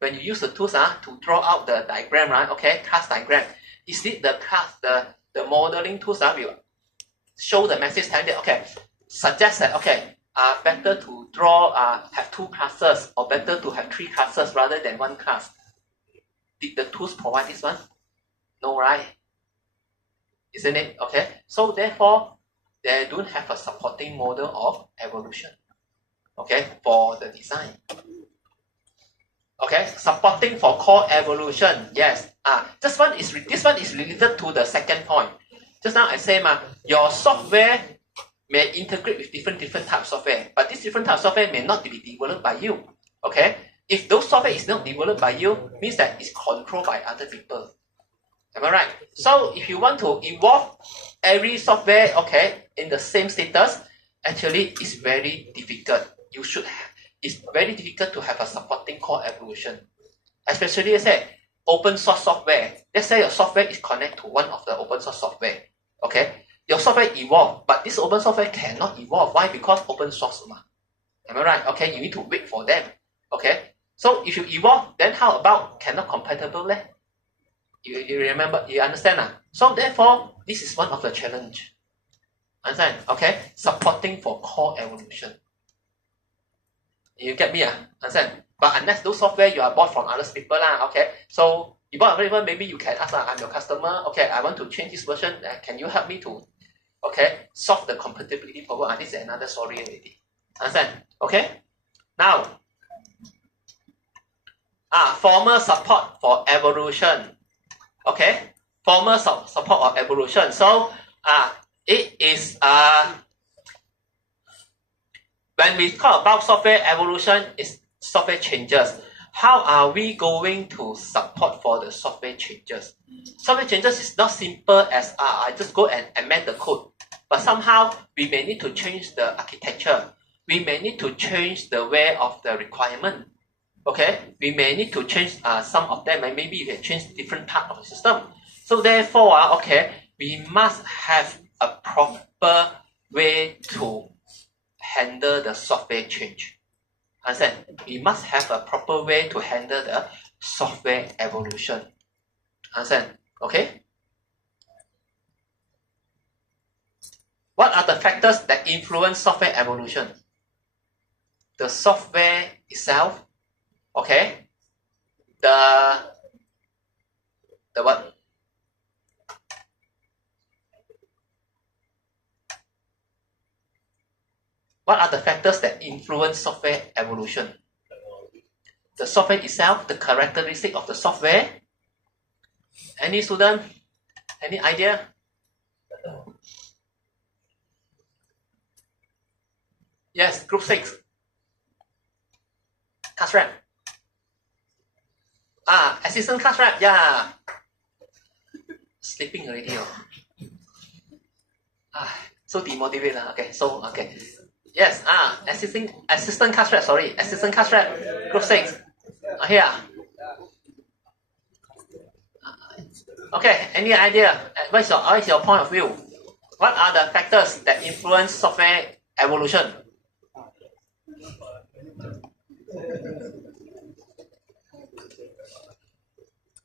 When you use the tools to draw out the diagram, right? Okay, class diagram. Is it the class, the modeling tools will show the message telling that, okay, suggest that, okay, better to draw, have two classes, or better to have three classes rather than one class? Did the tools provide this one? No, right? Isn't it? Okay, so therefore, they don't have a supporting model of evolution, okay, for the design. Okay, supporting for core evolution, yes. This one is related to the second point. Just now I say, your software may integrate with different types of software, but this different type of software may not be developed by you. Okay, if those software is not developed by you, means that it's controlled by other people. Am I right? So if you want to evolve every software, okay, in the same status, actually it's very difficult. It's very difficult to have a supporting core evolution. Especially, let's say, open source software. Let's say your software is connected to one of the open source software. Okay, your software evolve, but this open software cannot evolve. Why? Because open source. Am I right? Okay, you need to wait for them. Okay, so if you evolve, then how about cannot compatible? You remember, you understand? So therefore, this is one of the challenge. Understand? Okay, supporting for core evolution. You get me? Understand? But unless those software you are bought from other people, okay, so you bought available, maybe you can ask, I'm your customer, okay, I want to change this version, can you help me to, okay, solve the compatibility problem? This is another story already. Understand? Okay, now, formal support for evolution. Okay, formal support of evolution. So, it is, when we talk about software evolution, it's software changes. How are we going to support for the software changes? Software changes is not simple as I just go and amend the code, but somehow we may need to change the architecture. We may need to change the way of the requirement. Okay, we may need to change some of them, and maybe we can change different part of the system. So therefore, okay, we must have a proper way to handle the software change. Understand? We must have a proper way to handle the software evolution. Understand? Okay? What are the factors that influence software evolution? The software itself, okay? The The what? What are the factors that influence software evolution? The software itself, the characteristic of the software. Any student? Any idea? Yes, group 6. Class rep. Assistant class rep, yeah. Sleeping already. So demotivated. Okay, so okay. Yes, assistant class rep, sorry. Assistant class rep, group 6. Here. Okay, any idea? What is your point of view? What are the factors that influence software evolution?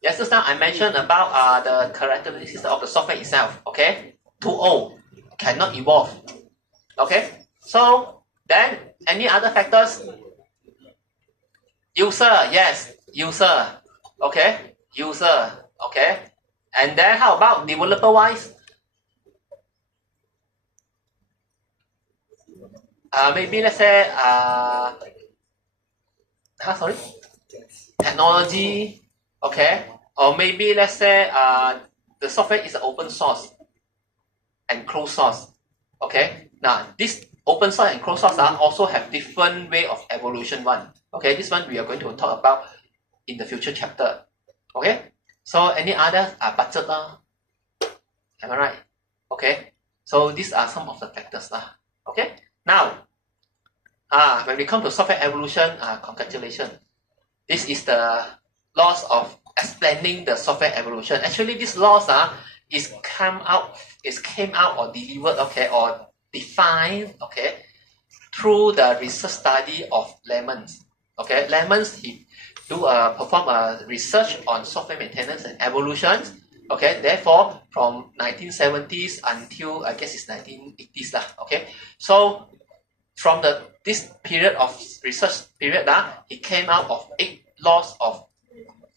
Yes, just now I mentioned about the characteristics of the software itself. Okay, too old, cannot evolve. Okay, so then any other factors? User, yes, user. Okay, user. Okay, and then how about developer wise? Maybe let's say sorry, technology. Okay, or maybe let's say the software is open source and closed source. Okay, now this open source and closed source also have different way of evolution one. Okay, this one we are going to talk about in the future chapter. Okay, so any other budget am I right? Okay, so these are some of the factors Okay, now when we come to software evolution, congratulations. This is the laws of explaining the software evolution. Actually, these laws came out or delivered, okay, or defined, okay, through the research study of Lemons. Okay, Lemons, he perform a research on software maintenance and evolution. Okay, therefore from 1970s until I guess it's 1980s Okay, so from this period of research period it came out of 8 laws of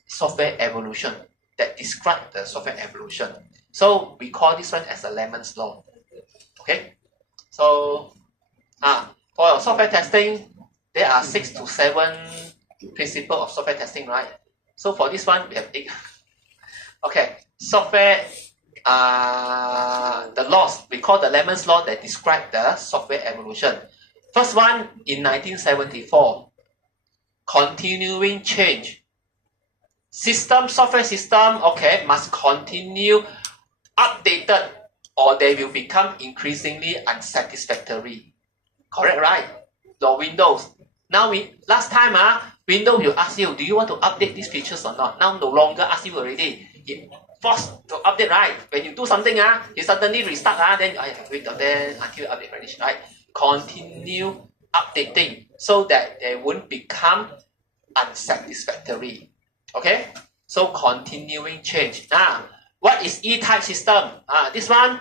software evolution that describe the software evolution. So we call this one as a Lemon's law. Okay, so for software testing, there are 6 to 7 principles of software testing, right? So for this one, we have 8. Okay, software, the laws, we call the Lemon's law that describe the software evolution. First one in 1974, continuing change. Software system, okay, must continue updated or they will become increasingly unsatisfactory. Correct, right? Your Windows. Now, last time, Windows will ask you, do you want to update these features or not? Now, no longer ask you already. It forced to update, right? When you do something, you suddenly restart, then I have to wait until update finish, right? Continue updating so that they won't become unsatisfactory. Okay? So, continuing change. Now, what is E-type system? This one,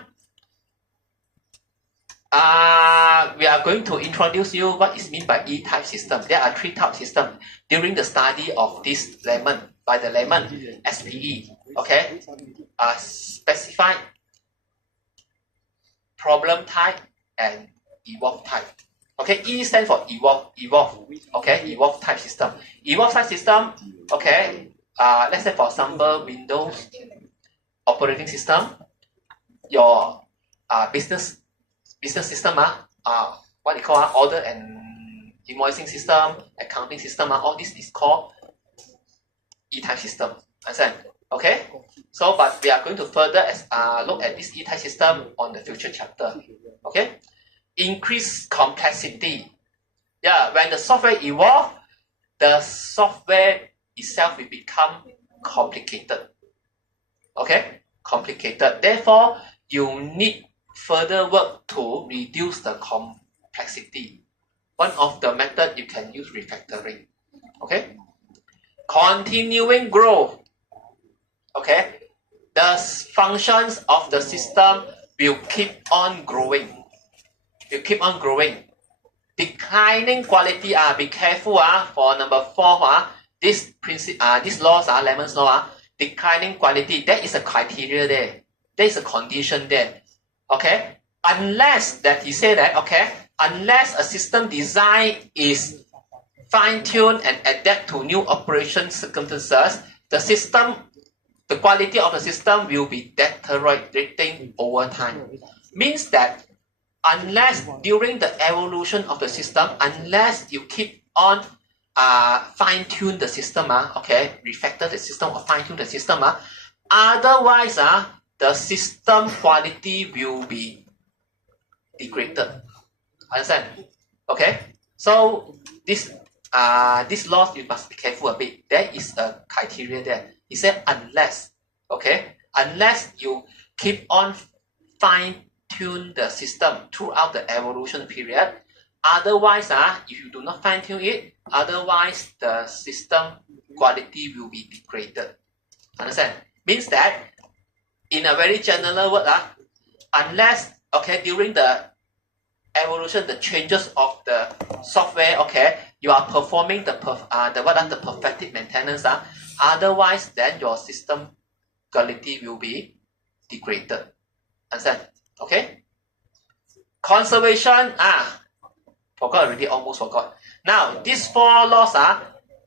we are going to introduce you what is meant by E-type system. There are 3 type systems during the study of this Lemon, by the Lemon SPE. Okay, specified, problem type, and evolve type. Okay, E stands for evolve. Okay, evolve type system. Evolve type system. Okay, let's say for example, Windows operating system, your business system, what they call order and invoicing system, accounting system, all this is called E-type system. Understand? Okay. So, but we are going to further look at this E-type system on the future chapter. Okay. Increase complexity. Yeah, when the software evolve, the software itself will become complicated. Okay, complicated. Therefore, you need further work to reduce the complexity. One of the method you can use refactoring. Okay, continuing growth. Okay, the functions of the system will keep on growing. Declining quality. Be careful. For number 4. This laws Lemon's law. declining quality, there is a criteria there. There is a condition there. Okay? Unless that he said that, okay, unless a system design is fine-tuned and adapt to new operation circumstances, the quality of the system will be deteriorating over time. Means that unless during the evolution of the system, unless you keep on fine-tune the system, okay, refactor the system or fine-tune the system, otherwise the system quality will be degraded. Understand? Okay? So this law you must be careful a bit. There is a criteria there. He said unless, okay, unless you keep on fine-tune the system throughout the evolution period, otherwise if you do not fine-tune it, otherwise the system quality will be degraded. Understand? Means that in a very general word, unless, okay, during the evolution, the changes of the software, okay, you are performing the perfective maintenance, otherwise then your system quality will be degraded. Understand? Okay? Conservation, forgot already, almost forgot. Now, these four laws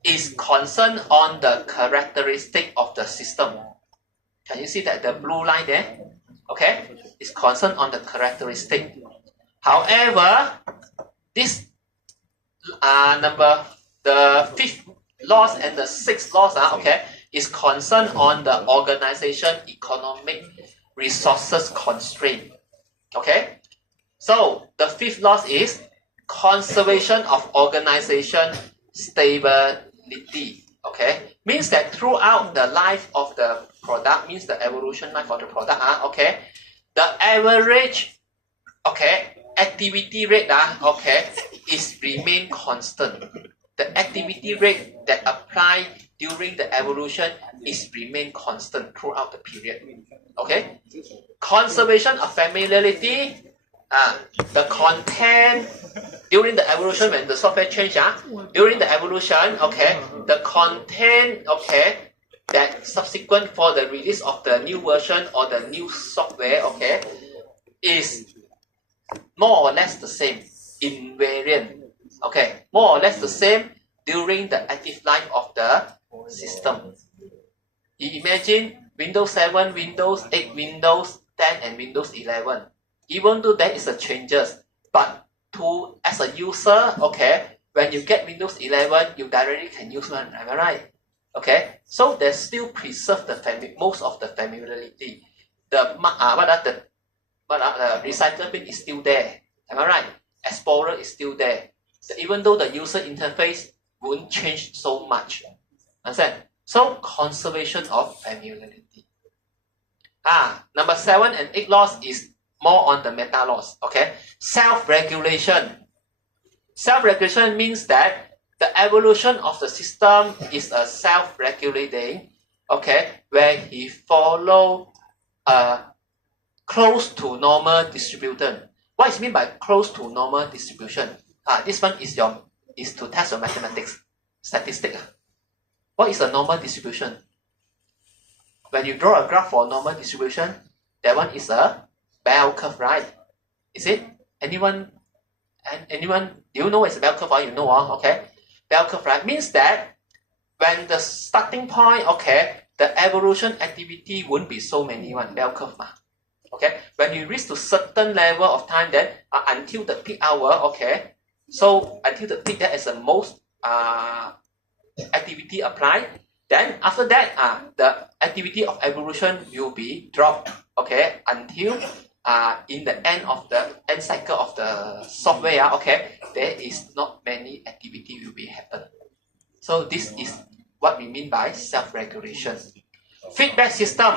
is concerned on the characteristic of the system. Can you see that the blue line there? Okay? It's concerned on the characteristic. However, this the fifth laws and the sixth laws, okay, is concerned on the organization economic resources constraint. Okay? So the fifth law is conservation of organization stability. Okay? Means that throughout the life of the product, means the evolution life of the product, okay, the average, okay, activity rate, okay, is remain constant. The activity rate that apply during the evolution is remain constant throughout the period. Okay? Conservation of familiarity, the content during the evolution when the software change, during the evolution, okay, the content, okay, that subsequent for the release of the new version or the new software, okay, is more or less the same, invariant. Okay, more or less the same during the active life of the system. You imagine Windows 7, Windows 8, Windows 10 and Windows 11. Even though there is a changes, but as a user, okay, when you get Windows 11, you directly can use one, am I right? Okay, so they still preserve the most of the familiarity. The recycle bin is still there. Am I right? Explorer is still there. So even though the user interface won't change so much. Understand? So conservation of familiarity. Number 7 and 8 laws is more on the meta laws. Okay? Self-regulation. Self-regulation means that the evolution of the system is a self-regulating, okay, where he follow close to normal distribution. What is mean by close to normal distribution? This one is to test your mathematics, statistic. What is a normal distribution? When you draw a graph for normal distribution, that one is a bell curve, right? Is it? Anyone? Do you know what is a bell curve? You know, okay? Bell curve, right? Means that when the starting point, okay, the evolution activity won't be so many one, bell curve. Okay, when you reach to certain level of time, then until the peak hour, okay, so until the peak, that is the most activity applied. Then after that, the activity of evolution will be dropped, okay, until in the end cycle of the software, okay, there is not many activity will be happen. So this is what we mean by self-regulation. Feedback system.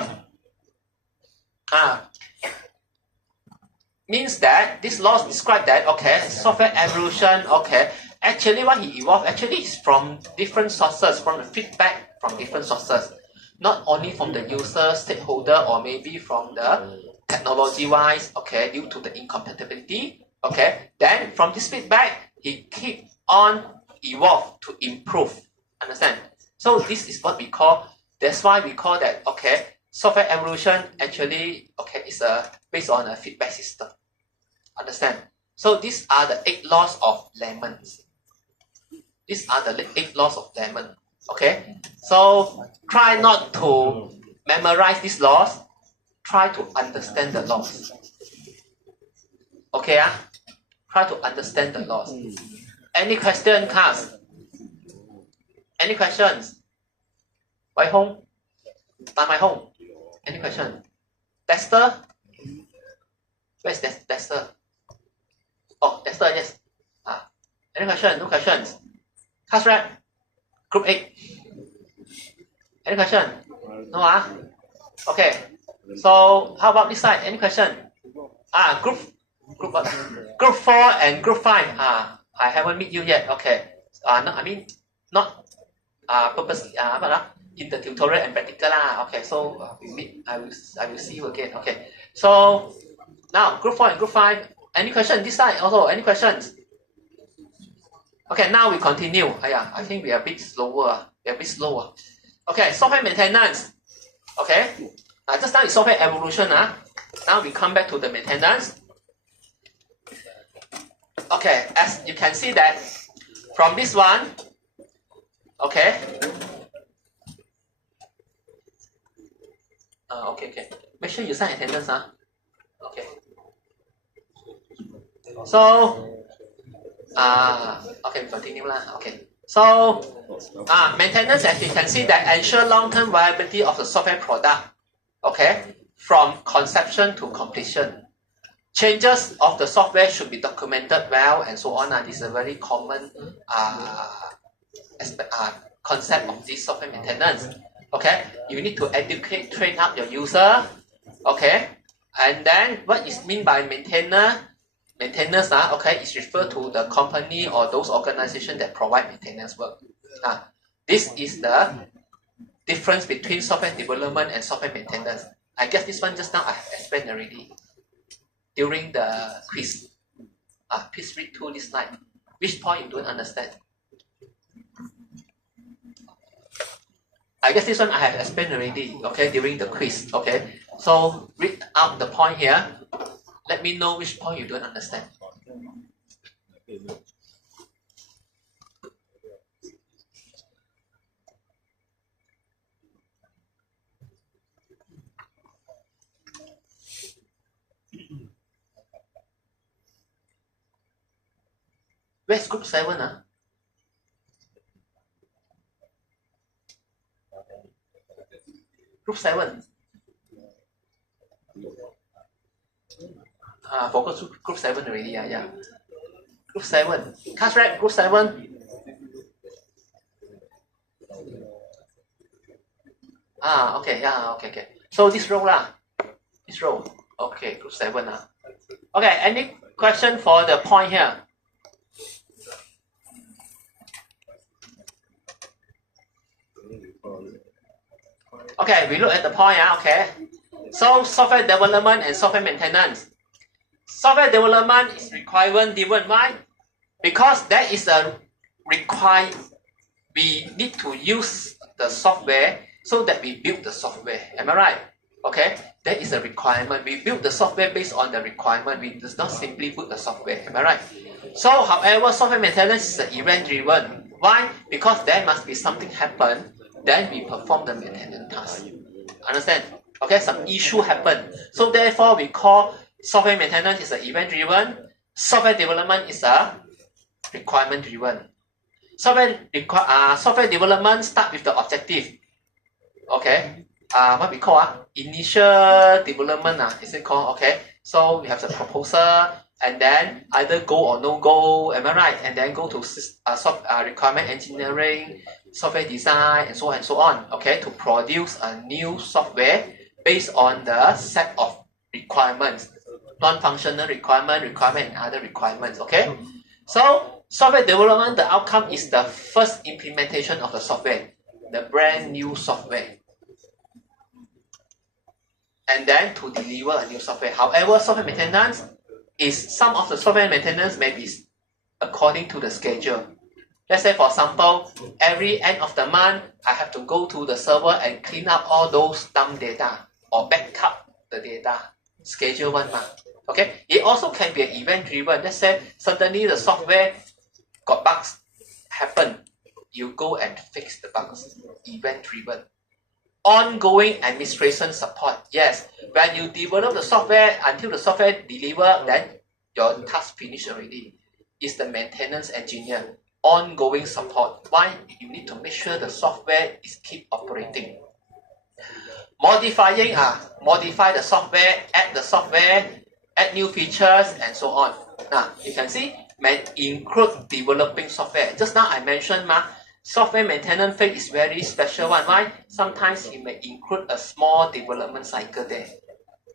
Means that this laws describe that, okay, software evolution, okay, actually what he evolved actually is from different sources, from the feedback from different sources, not only from the user, stakeholder, or maybe from the technology wise, okay, due to the incompatibility, okay, then from this feedback, he keep on evolve to improve, understand? So this is what we call That's why we call that, okay, software evolution actually, okay, is based on a feedback system. Understand? So these are the 8 laws of lemons. These are the 8 laws of lemon. Okay? So try not to memorize these laws. Try to understand the laws. Okay? Try to understand the laws. Any question, class? Any questions? Why home? My home. Any question? Tester? Where's Tester? Oh, Tester, yes. Any question? No questions? Class rep? Group 8? Any question? No, Okay. So, how about this side? Any question? Group 4 and group 5. I haven't meet you yet. Okay. Not purposely. In the tutorial and practical lah. Okay. So we meet. I will see you again. Okay. So now group 4 and group 5. Any question this side also? Any questions? Okay. Now we continue. I think we are a bit slower. Okay. Software maintenance. Okay. Just now is software evolution. Now we come back to the maintenance. Okay, as you can see that from this one, okay. Okay. Make sure you sign attendance. Okay. So, okay, we continue lah. Okay. So, maintenance, as you can see, that ensure long-term viability of the software product. Okay, from conception to completion. Changes of the software should be documented well and so on. This is a very common concept of this software maintenance. Okay, you need to educate, train up your user. Okay, and then what is mean by maintenance? Maintenance, okay, is referred to the company or those organizations that provide maintenance work. This is the difference between software development and software maintenance. I guess this one just now I have explained already during the quiz. Please read through this slide. Which point you don't understand? I guess this one I have explained already, okay, during the quiz, okay. So read out the point here. Let me know which point you don't understand. Where's group 7? Group 7. Forgot to group 7 already. Yeah. Group 7. Class rep, group 7. Okay. So this row lah. This row. Okay, group 7 . Okay, any question for the point here? Okay, we look at the point. Okay. So software development and software maintenance. Software development is requirement driven. Why? Because that is a require. We need to use the software so that we build the software. Am I right? Okay. That is a requirement. We build the software based on the requirement. We do not simply build the software. Am I right? So, however, software maintenance is event driven. Why? Because there must be something happen. Then we perform the maintenance task. Understand? Okay, some issue happen. So therefore, we call software maintenance is a event driven. Software development is a requirement driven. Software development start with the objective. Okay. What we call initial development. Is it called? Okay. So we have the proposal, and then either go or no go. Am I right? And then go to requirement engineering, software design, and so on. Okay, to produce a new software based on the set of requirements, non-functional requirement, and other requirements. Okay, so software development, the outcome is the first implementation of the software, the brand new software, and then to deliver a new software. However, software maintenance is some of the software maintenance may be according to the schedule. Let's say for example, every end of the month, I have to go to the server and clean up all those dump data or backup the data. Schedule one month. Okay. It also can be an event driven. Let's say suddenly the software got bugs happen. You go and fix the bugs. Event driven. Ongoing administration support. Yes. When you develop the software until the software deliver, then your task finished already. It's the maintenance engineer. Ongoing support. Why? You need to make sure the software is keep operating. Modifying, modify the software, add new features, and so on. Now, you can see, include developing software. Just now I mentioned, software maintenance phase is very special one. Why? Sometimes you may include a small development cycle there.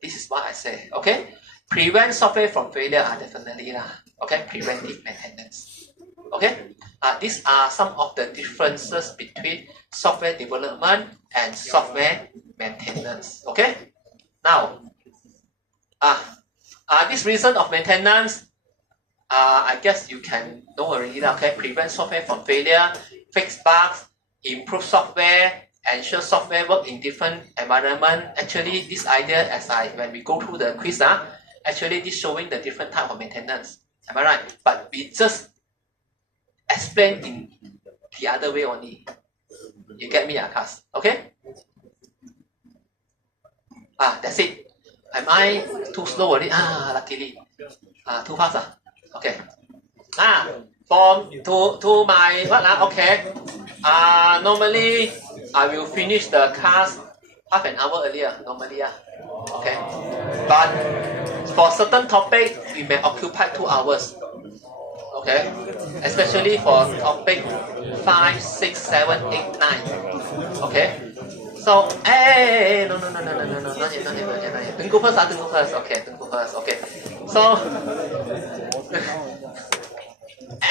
This is what I say, okay? Prevent software from failure, definitely, okay? Preventive maintenance, okay? These are some of the differences between software development and software maintenance, okay? Now, this reason of maintenance, I guess you can know already, okay? Prevent software from failure, fix bugs, improve software, ensure software work in different environment. Actually, this idea, when we go through the quiz, actually this showing the different type of maintenance. Am I right? But we just explain in the other way only. You get me, class? Okay? That's it. Am I too slow already? Luckily. Too fast. Okay. To my what? Okay. Normally I will finish the class half an hour earlier. Normally, okay. But for certain topic, we may occupy 2 hours. Okay. Especially for topic 5, 6, 7, 8, 9. Okay. So, no, not yet. Don't go first, okay, don't go first, okay. So,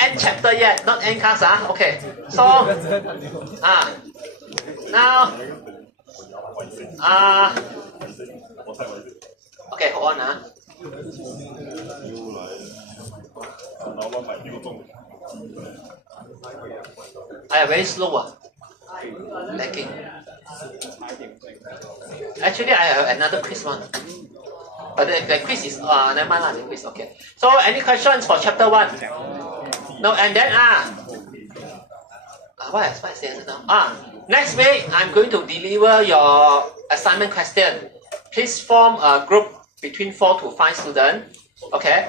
end chapter yet, not end class, okay. So, now, okay, hold on, very slow, lagging. Actually, I have another quiz one. But the quiz is, never mind, the quiz, okay. So, any questions for chapter 1? No, and then, what I say now? Next week, I'm going to deliver your assignment question. Please form a group between 4 to 5 students, okay?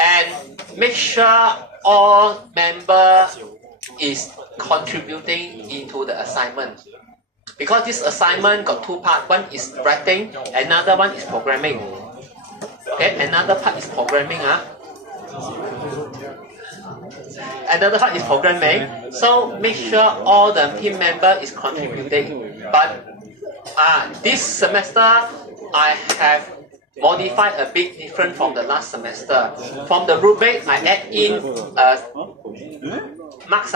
And make sure all members is contributing into the assignment. Because this assignment got 2 parts. One is writing, another one is programming. Okay, another part is programming. Another part is programming. So make sure all the team member is contributing. But this semester I have modified a bit different from the last semester. From the rubric, I add in marks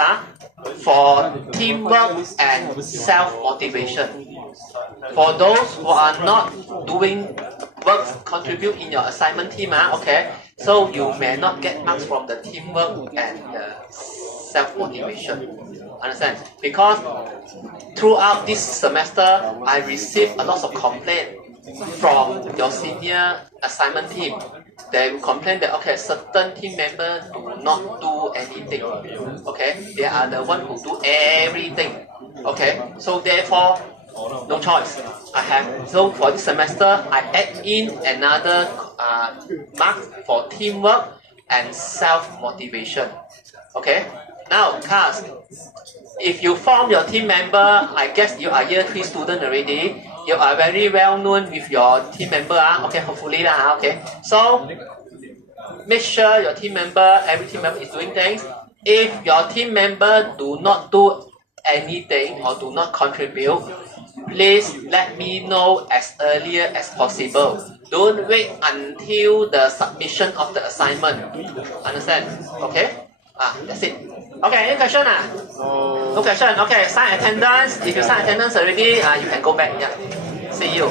for teamwork and self-motivation. For those who are not doing work, contribute in your assignment team, okay? So you may not get marks from the teamwork and the self-motivation. Understand? Because throughout this semester, I received a lot of complaints from your senior assignment team. They will complain that, okay, certain team members do not do anything. Okay, they are the one who do everything. Okay, so therefore, no choice. So for this semester, I add in another mark for teamwork and self-motivation. Okay, now class, if you form your team member, I guess you are year 3 student already. You are very well known with your team member. Okay, hopefully okay. So make sure your team member, every team member is doing things. If your team member do not do anything or do not contribute, please let me know as earlier as possible. Don't wait until the submission of the assignment. Understand? Okay? That's it. Okay, any question? No question. Okay, sign attendance. If you sign attendance already, you can go back. Yeah. See you.